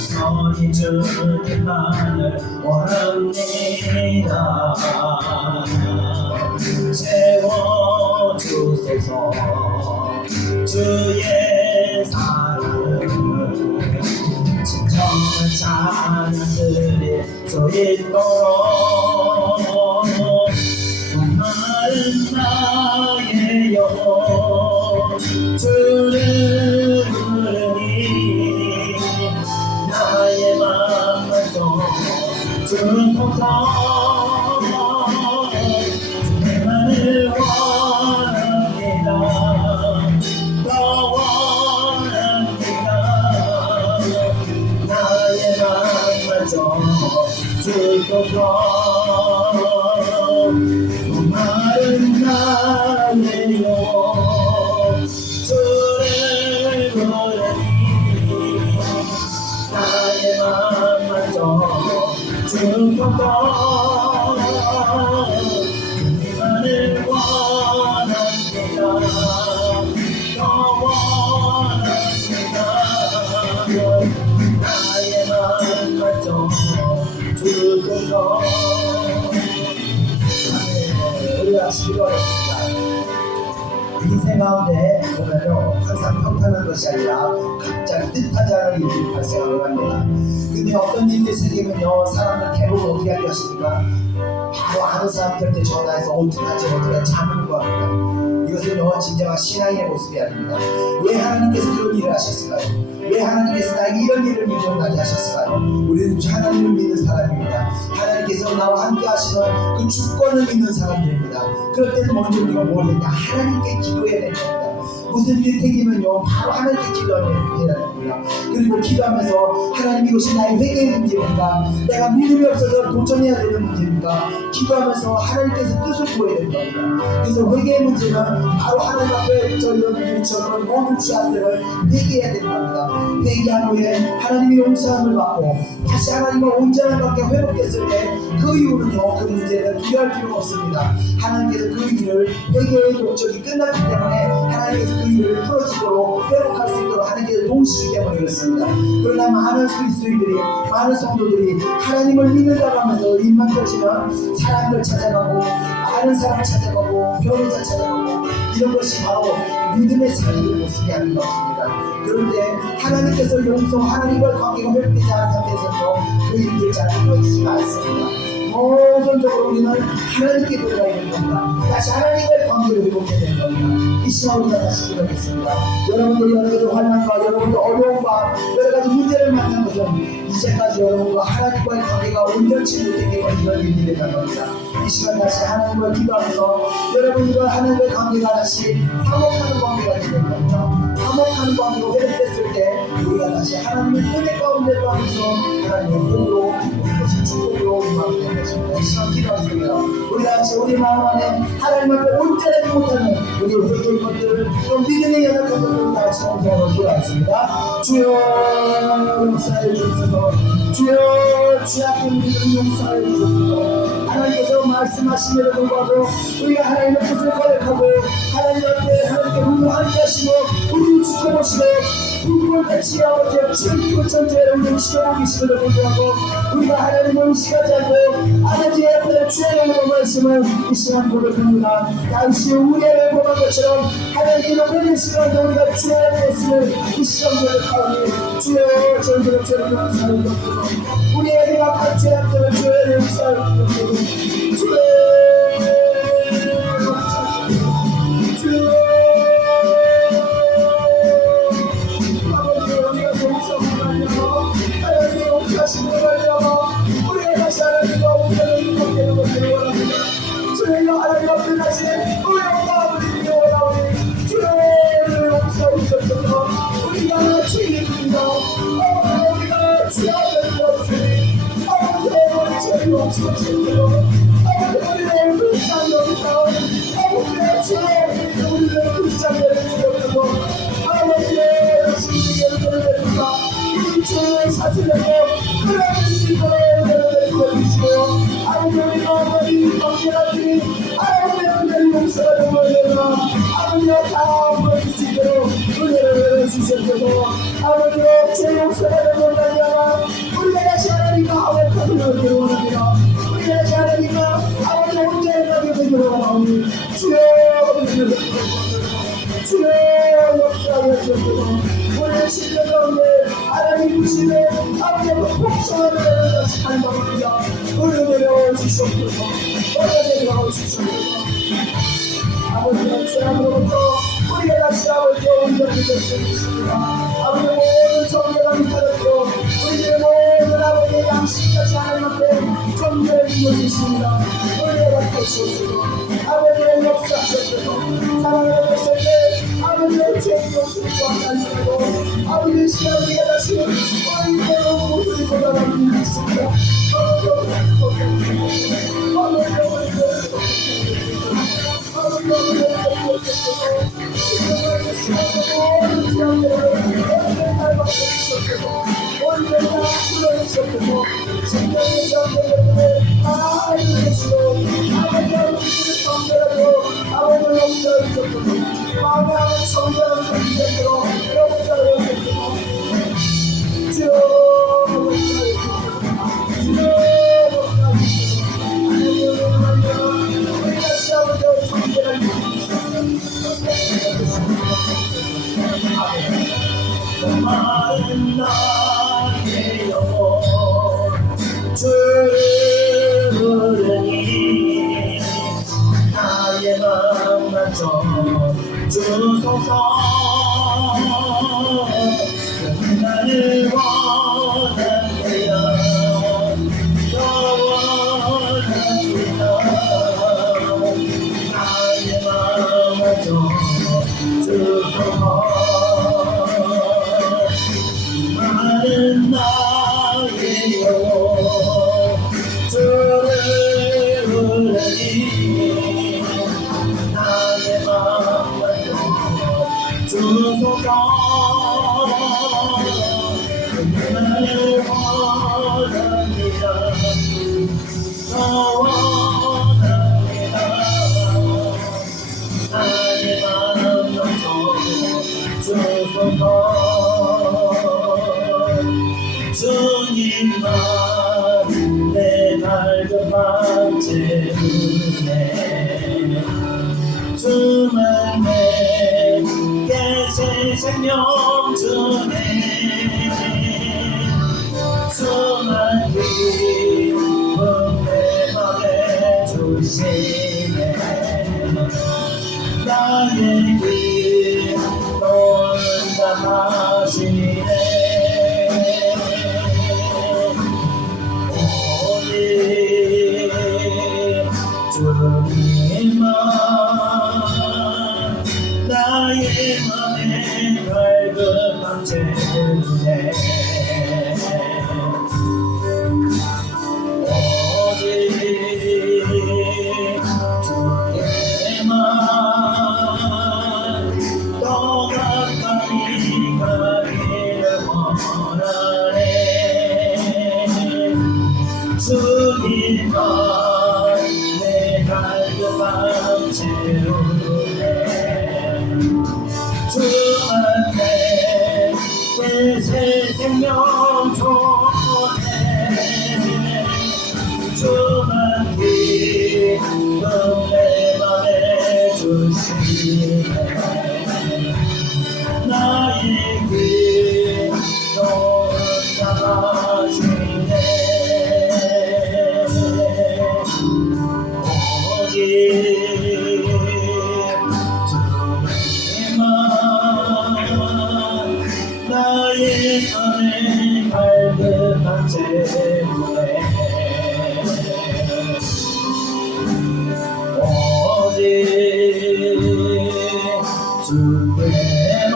선이 주님만을 원합니다. 채워주소서. 주의 사랑을 진정한 찬양 드릴 수 있도록. 나는 나의 영혼 주를 부르니 나의 마음을 좀 주소서. 주님만을 원합니다. 더 원합니다. 나의 마음을 좀 주소서. 나는 나의 영혼 주를 부르니 나의 마음을 좀 주소서. 주님만을 원합니다. 더 원합니다. 나의 마음을 좀 주소서. 우리가 기도하겠습니다. 인생 가운데 보면요, 항상 평탄한 것이 아니라 갑자기 뜻하지 않은 일이 발생하곤 합니다. 근데 어떤 일이 생기면요, 사람들 대부분 어떻게 하게 하십니까? 바로 아는 사람들한테 전화해서 어떻게 하지 자문을 구합니다. 이것은요, 진정한 신앙의 모습이 아닙니다. 왜 하나님께서 그런 일을 하셨을까요? 왜 하나님께서 나에게 이런 일을 일어나게 하셨을까요? 우리는 하나님을 믿는 사람입니다. 하나님께서 나와 함께 하시는 그 주권을 믿는 사람들입니다. 그럴 때는 먼저 우리가 뭘 했냐? 하나님께 기도해야 됩니다. 무슨 일이 생기면요, 바로 하나님께 기도해야 됩니다. 그리고 기도하면서 하나님, 이것이 나의 회개의 문제입니까? 내가 믿음이 없어서 도전해야 되는 문제입니까? 기도하면서 하나님께서 뜻을 구해야 된다. 그래서 회개의 문제는 바로 하나님 앞에 저희처럼 모든 죄악들을 회개해야 된답니다. 회개한 후에 하나님의 용서함을 받고 다시 하나님과 온전한 관계 회복했을 때 그 이후는요, 그 문제는 두려워할 필요가 없습니다. 하나님께서 그 일을, 회개의 목적이 끝났기 때문에 하나님께서 그 일을 풀어지도록 회복할 수 있도록 하나님께서 도우시기 때문에 그렇습니다. 그러나 많은 그리스도인들이, 많은 성도들이 하나님을 믿는다고 하면서 입만 펴지면 사람들 찾아가고 많은 사람 찾아가고 변호사 찾아가고 이런 것이 바로 믿음의 삶의 모습이 아닌 것 같습니다. 그런데 하나님께서 용서, 하나님과의 관계가 회복되지 않은 상태에서도 그 일들 잘 풀어지지가 않습니다. 모든적으로 우리는 하나님께 돌아가야 되는 겁니다. 다시 하나님과의 관계를 회복해야 되는 겁니다. 이 시간 우리가 다시 기도하겠습니다. 여러분들이 여러 가지 환난과 여러분들 어려움과 여러 가지 문제를 만난 것은 이제까지 여러분과 하나님과의 관계가 온전치 못했기 때문에 이런 일이 된다는 겁니다. 이 시간 다시 하나님과 기도하면서 여러분과 하나님과의 관계가 다시 화목하는 관계가 되는 겁니다. 화목하는 관계로 회복됐을 때 우리가 다시 하나님의 은혜 가운데 하면서 하나님의 복으로, 이것이 축복으로 임하게 된 것입니다. 이 시간 기도하겠습니다. 우리 같이 우리 마음 안에 하나님 앞에 온전하지 못하는 우리 회개의 것들을 또 믿음의 연약한 것들을 다 성성으로 기도하겠습니다. 주여 용서해 주옵소서. 주여 죄악된 우리를 용서해 주옵소서. 하나님께서 말씀하심에도 불구하고 우리가 하나님의 뜻을 거역하고 하나님 앞에 하나님께 분노하게 하시고 우리를 지켜보시고 불꽃같이 아버지의 질투 전제를 우리를 시켜보고 계심에도 불구하고 우리가 하나님을 의식하지 않고 아버지의 앞에 죄를 말씀을 이 시간 고백합니다. 당시 우리를 보는 것처럼 하나님께서 보는 시간에 우리가 죄를 했음을 이 시간 고백하오니 주여 저희들의 죄를 용서하여 주옵소서. 우리의 행악한 죄악들을 죄를 용서하여 주옵소서. 주여 우리가 다시 하나님과 온전히 관계를 맺기를 원합니다. 주여 하나님 앞에 다시 우리의 마음을 원하오니 주여 용서해 주옵소서. 우리가 주님입니다. 우리가 주 앞에 왔으니 아버지 우리 죄를 용서해 주옵소서. 아버지 우리의 불쌍히 여기서 아버지의 죄 우리를 불쌍히 여기서 아버지의 신비를 드려줍니다. 이 죄를 사슬하고 그러는 거를 내려주시고 아버지 우리가 어머니 관계라니 아버지 은혜를 용서하는 거예요. 아버지가 다 보여줄 수 있도록 은혜를 내려주시옵소서. 아버지가 죄 용서하는 걸 말미암아 우리가 다시 하나님과 화목하게 되기를 원합니다. 우리가 다시 하나님과 아버지 혼자에 가게 되기를 원하오니 주여 주여 역사하여 주옵소서. 우리의 신뢰 가운데 하나님 부심에 아버지의 복성하는 데를 다시 갈망합니다. 은혜를 주시옵소서. 은혜를 주시옵소서. 아버지의 죄악으로부터 우리가 다시 아버지의 온전히 될 수 있습니다. 아버지의 모든 정결함이 사라지고 우리의 모든 아버지의 양심까지 하나님 앞에 정결히 이루어지십니다. 은혜가 되시옵소서. 아버지의 역사하셨소서. 사랑하는 것을 아버지의 죄의 용서와 하나님으로 아버지의 시간 우리가 다시 우리의 모습을 보다가는 것입니다. 많은 나의 영혼 주를 부르니 나의 마음만 좀 주소서. 나를 원합니다. 원합니다. 나의 마음만 좀 주소서. 많은 나의 영혼 주를 부르니 나의 마음만 좀 주소서. 나를 원합니다. 원합니다. 나의 마음만 좀 주소서. 주님만 내 밝은 밤새 은혜 주만 내게 새 생명 주네. 수만 기쁨 내 맘에 주시네. 나의 기도를 담아시네. 주님만 나의 맘에 밝은 밤새 은혜 오직 생명촌에 주만 기름 내 맘에 주시네 나의 기도는 나가시네 오직 주님만 나의 안에 발견한 때문에 오직 주께만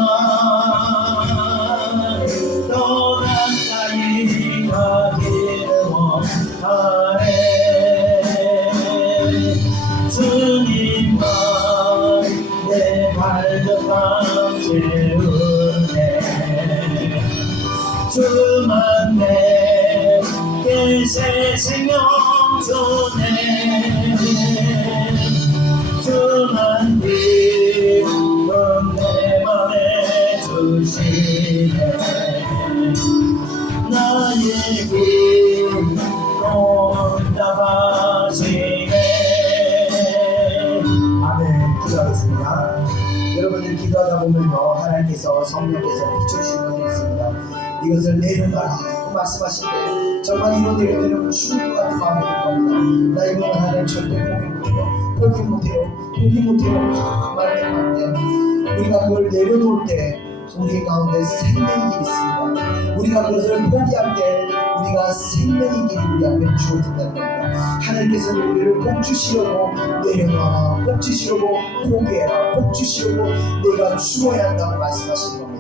더 가까이 가기를 원하네 주님만 내 발견한 채우네 주만 내게 새 생명 주네 주만 기름 내 맘에 주시네 나의 기도는 나가시네 아멘. 기도하겠습니다. 여러분들 기도하다 보면요 하나님께서 성령께서 비춰주시는 것이 있습니다. 이것을 내려놔라 말씀하실 때 정말 이로 내려내면 죽을 것 같은 마음이 들 겁니다. 나의 몸은 하나님 절대 포기 못해요. 말할 때 우리가 그걸 내려놓을 때 우리 가운데 생명의 길이 있습니다. 우리가 그것을 포기할 때 우리가 생명의 길이 우리 앞에 주어진다는 겁니다. 하나님께서는 우리를 복 주시려고 내려놔라, 복 주시려고 포기해라, 복 주시려고 내가 죽어야 한다고 말씀하시는 겁니다.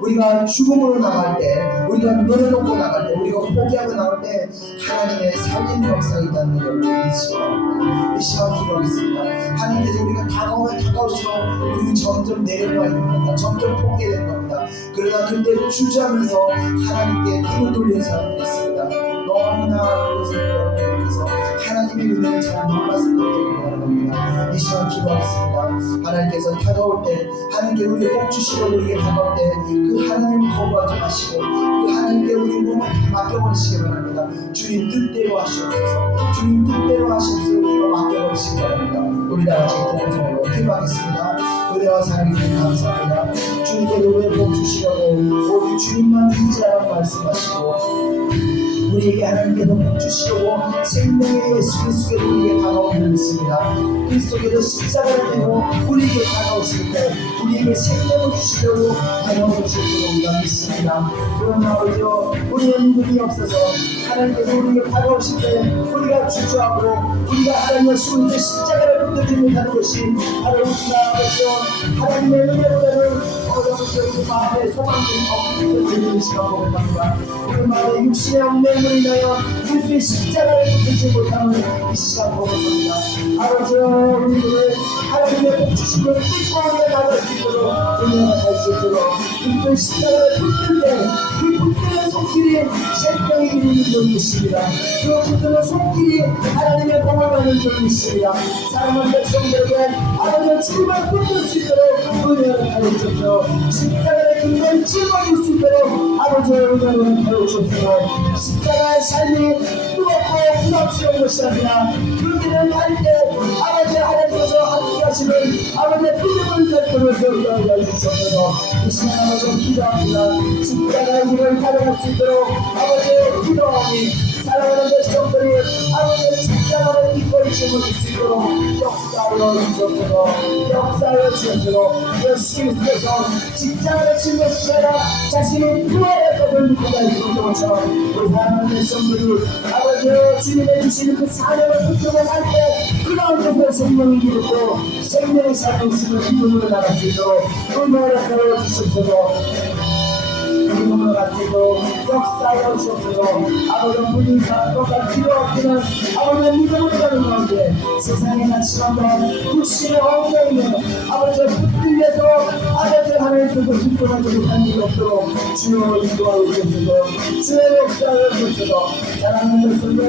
우리가 죽음으로 나갈 때, 우리가 내려놓고 나갈 때, 우리가 포기하고 나갈 때 하나님의 살리는 역사가 있다는 걸 여러분 믿으시기 바랍니다. 이 시간 기도하겠습니다. 하나님께서 우리가 다가오면 다가올수록 우리는 점점 내려놔야 되는 겁니다. 점점 포기해야 되는 겁니다. 그러나 그때 주저하면서 하나님께 등을 돌리는 사람들이 있습니다. 너무나 그것을 여러분께서 하나님의 은혜를 잘 몰랐을 것 때문에 하는 겁니다. 이 시간 기도하겠습니다. 하나님께서 다가올 때, 하나님께 우리를 복 주시고 우리에게 다가올 때 그 하나님 거부하지 마시고 그 하나님께 우리 몸을 맡겨버리시기 바랍니다. 주님 뜻대로 하시옵소서. 주님 뜻대로 하시옵소서. 우리가 맡겨버리시기 바랍니다. 우리 다 같이 동성으로 기도하겠습니다. 은혜와 사랑이 주님 감사합니다. 주님께 우리를 복 주시려고 오직 주님만 의지하라고 말씀하시고 우리에게 하나님께서 복 주시려고 생명의 예수 그리스도께 우리에게 다가오기를 믿습니다. 그리스도께서 십자가를 메고 우리에게 다가오실 때 우리에게 생명을 주시려고 다가오실 줄 우리가 믿습니다. 그러나 아버지여 우리의 믿음이 없어서 하나님께서 우리에게 다가오실 때 우리가 주저하고 우리가 하나님의 수고의 십자가를 붙들지 못하는 것이 바로 우리가 아버지여 하나님의 은혜보다는 우리 마음의 소망들이 더 되는 시간 보겠답니다. 우리 마음의 육신의 얽매임으로 인하여 그리스도의 십자가를 붙들지 못하는 이 시간 보겠답니다. 아버지여 우리들을 하나님의 복주심을 뜻과 우리가 나갈 수 있도록 은혜가 될 수 있도록 그리스도의 십자가를 붙들 때 그 붙드는 손길이 생명의 길이 있는 것입니다. 그 붙드는 손길이 하나님의 복을 받는 것입니다. 사랑하는 백성들에게 아버지의 주님을 붙들 수 있도록 은혜를 하여주옵소서. 십자가의 근거를 찔러줄 수 있도록 아버지의 은혜를 하여주옵소서. 십자가의 삶이 무겁고 부담스러운 것이 아니라 그 길을 갈 때 아버지의 하나님께서 함께 하시는 아버지의 믿음을 베풀어 세우게 해주옵소서. 이 시간 아버지 기도합니다. 십자가의 길을 따라갈 수 있도록 아버지의 기도하니 사랑하는 백성들이 아버지의 십자가를 기꺼이 짊어질 수 있도록 역사하여 주옵소서. 역사하여 주옵소서. 예수 그리스도께서 십자가를 진 것이 아니라 자신이 부활할 것을 믿고 가지고 것처럼 우리 사랑하는 백성들이 아버지의 주님의 주시는 그 사명을 붙들고 갈 때 그 가운데서 생명이 기르고 생명의 삶이 있음을 믿음으로 나갈 수 있도록 은혜를 베풀어 주옵소서. 믿음으로 갈 수 있도록 역사하여 주옵소서. 아버지의 분위기가 똑같이 필요없기는 아버지의 믿음으로 가는 가운데 세상의 가치관과 육신의 엉덩이는 아버지의 붙들려서 아버지 하나님 뜻을 실천하지 못한 일이 없도록 주여 인도하여 주옵소서. 주의 역사하여 주옵소서. 사랑하는 백성들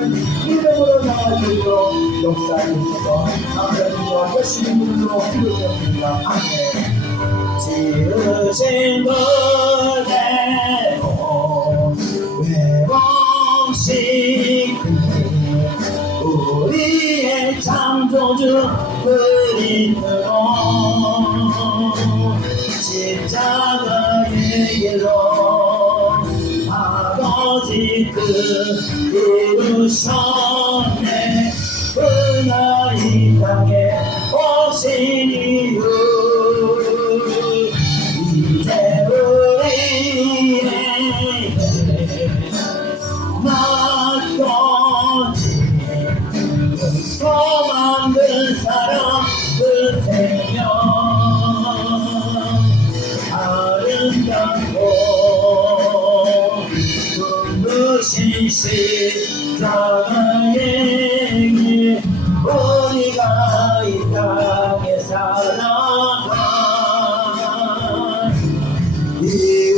믿음으로 나갈 수 있도록 역사하여 주옵소서. 감사드리며 예수님 이름으로 기도드립니다. 아멘. 지으신 그대로 그리스도 십자가의 길로 아버지 뜻 이루셨네. 그날 이 땅에 오신 이유 이제 우리에게 낫던 소망 그 사랑 그 생명 아름답고 눈부신 십자가의 길 우리가 이 땅에 살아간 이유.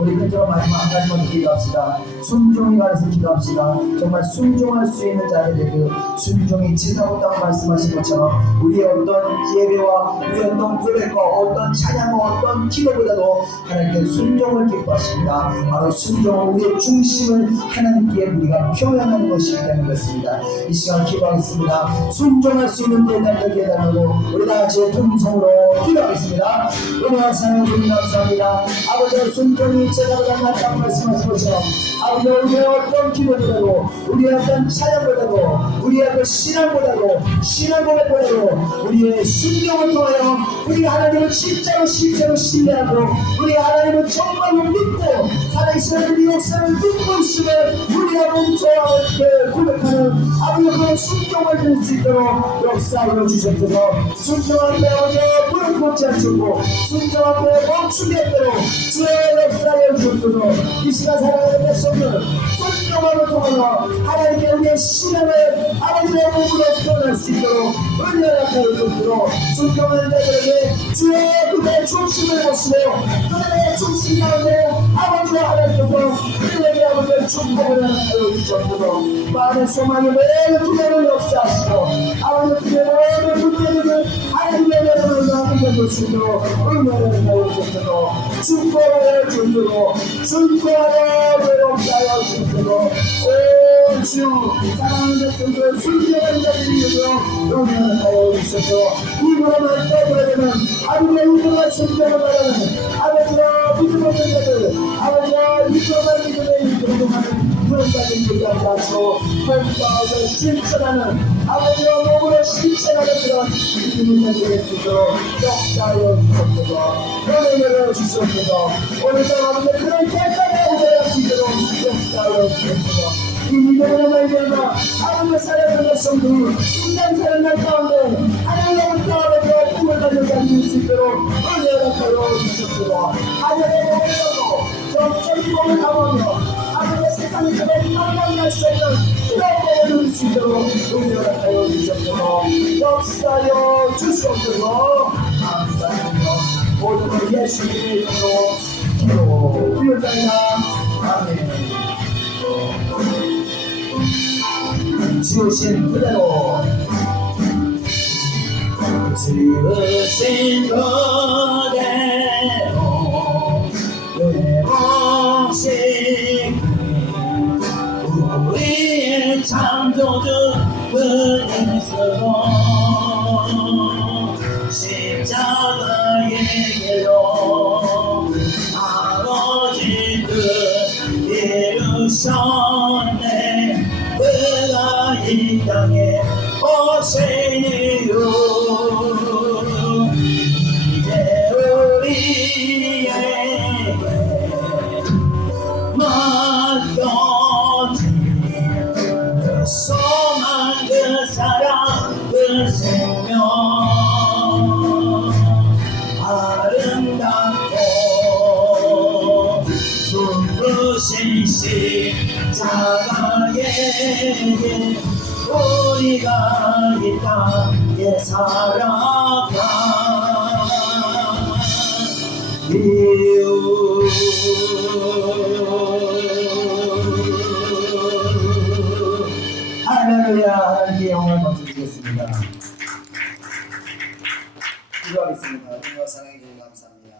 우리 끝으로 마지막 한 가지만 기도합시다. 순종이 가려서 기도합시다. 정말 순종할 수 있는 자들 되고 순종이 지사롭다고 말씀하신 것처럼 우리의 어떤 예배와 우리의 어떤 고백과 어떤 찬양과 어떤 기도보다도 하나님께 순종을 기뻐하십니다. 바로 순종은 우리의 중심을 하나님께 우리가 표현하는 것이기 때문에 그렇습니다. 이 시간 기도하겠습니다. 순종할 수 있는 대단을 계단하고 우리 다같이 통성으로 기도하겠습니다. 은혜와 사랑을 주님 감사합니다. 아버지의 순종이 제자보다 낫다고 말씀하신 것처럼 아버지 우리의 어떤 기도보다도 우리의 어떤 찬양보다도 우리의 어떤 신앙보다도 신앙고백보다도 우리의 순종을 통하여 우리 하나님을 진짜로 신뢰하고 우리 하나님을 정말로 믿고 살아계신 하나님의 역사를 믿고 있음을 우리가 멈춰야 고백하는 아버지의 그런 순종을 들 수 있도록 역사하여 주셨소서. 순종 앞에 아버지 무릎 꿇지 않으시고 순종 앞에 멈추게 하도록 주의 역사하여 주옵소서. 이 시간 살아가는 백성들 순종함을 통하여 하나님께 우리의 신앙을 아버지의 몸으로 표현할 수 있도록 은혜를 하여 주옵소서. 순종하는 자들에게 주의 그의 중심을 모시고 그들의 중심 가운데 아버지와 하나님께서 그들에게 아버지의 축복을 하여 주옵소서. 마음의 소망의 매일 기대를 역사하시고 아버지 그의 모든 문제들을 하나님의 여러분을 나누게 주시도록 은혜를 하여 주옵소서. 축복하여 주옵소서. 순종하여 외롭게 주옵소서. 오 주 사랑하는 백성들 순종하는 자들이 되도록 은혜를 하여 주옵소서. 이보라만 떠들어가는 아버지의 이보라 순종을 말하는 아버지와 믿음 없는 자들 아버지와 이보라만 믿음에 이끌어가는 구원받은 자들이 하시고 범사를 실천하는 아버지와 몸으로 실천하는 그런 믿음이 되게 수 있도록 역사하여 주옵소서. 은혜를 주시옵소서. 오늘도 아버지 그런 결단에 오해할 수 있도록 역사하여 주옵소서. 이 믿음으로 말미암아 아버지의 사랑하는 백성들이 인간 사는 날 가운데 하나님으로부터 아버지와 꿈을 가지고 다닐 수 있도록 은혜를 하여 주옵소서. 하늘의 몸을 하고 정적인 몸을 강하며 아버지의 세상에서 만날 수 없는 그런 몸을 누릴 수 있도록 은혜를 하여 주옵소서. 역사하여 주시옵소서. 감사합니다. 모든 걸 예수님의 이름으로 기도드립니다. 아멘. 지으신 그대로 지으신 그대로 회복신 우리의 창조주 그리스도 십자가의 길로 아버지 뜻 이루셨네. 그가 이 땅에 오신 이유 이제 우리에게 맡겨진 그 소망 그 사랑 그 생명 아름답고 눈부신 십자가의 길 우리가 이 땅에 살아간 이유. 할렐루야. 하나님께 영광을 받드리겠습니다. 기도하겠습니다. 은혜와 사랑해 주님 감사합니다.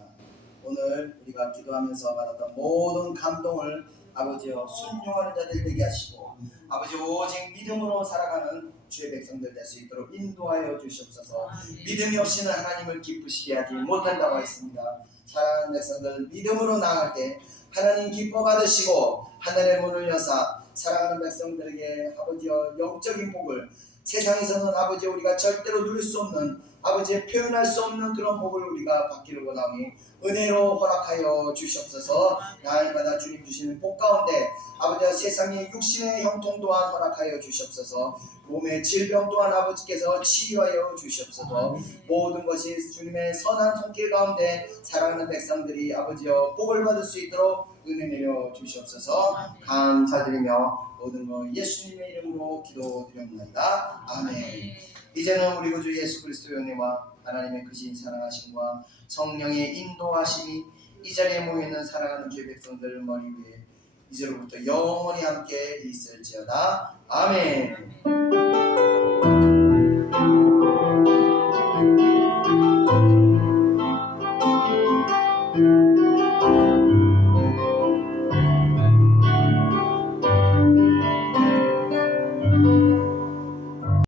오늘 우리가 기도하면서 받았던 모든 감동을 아버지여 순종하는 자들 되게 하시고 아버지 오직 믿음으로 살아가는 주의 백성들 될 수 있도록 인도하여 주시옵소서. 믿음이 없이는 하나님을 기쁘시게 하지 못한다고 했습니다. 사랑하는 백성들 믿음으로 나아갈 때 하나님 기뻐 받으시고 하늘의 문을 여사 사랑하는 백성들에게 아버지여 영적인 복을 세상에서는 아버지 우리가 절대로 누릴 수 없는 아버지의 표현할 수 없는 그런 복을 우리가 받기를 원하오니 은혜로 허락하여 주시옵소서. 날마다 주님 주시는 복 가운데 아버지와 세상의 육신의 형통 또한 허락하여 주시옵소서. 몸의 질병 또한 아버지께서 치유하여 주시옵소서. 모든 것이 주님의 선한 손길 가운데 사랑하는 백성들이 아버지여 복을 받을 수 있도록 은혜 내려 주시옵소서. 감사드리며 모든 것 예수님의 이름으로 기도드립니다. 아멘. 이제는 우리 구주 예수 그리스도의 은혜와 하나님의 크신 사랑하심과 성령의 인도하심이 이 자리에 모여있는 사랑하는 주의 백성들 머리 위에 이제로부터 영원히 함께 있을지어다. 아멘.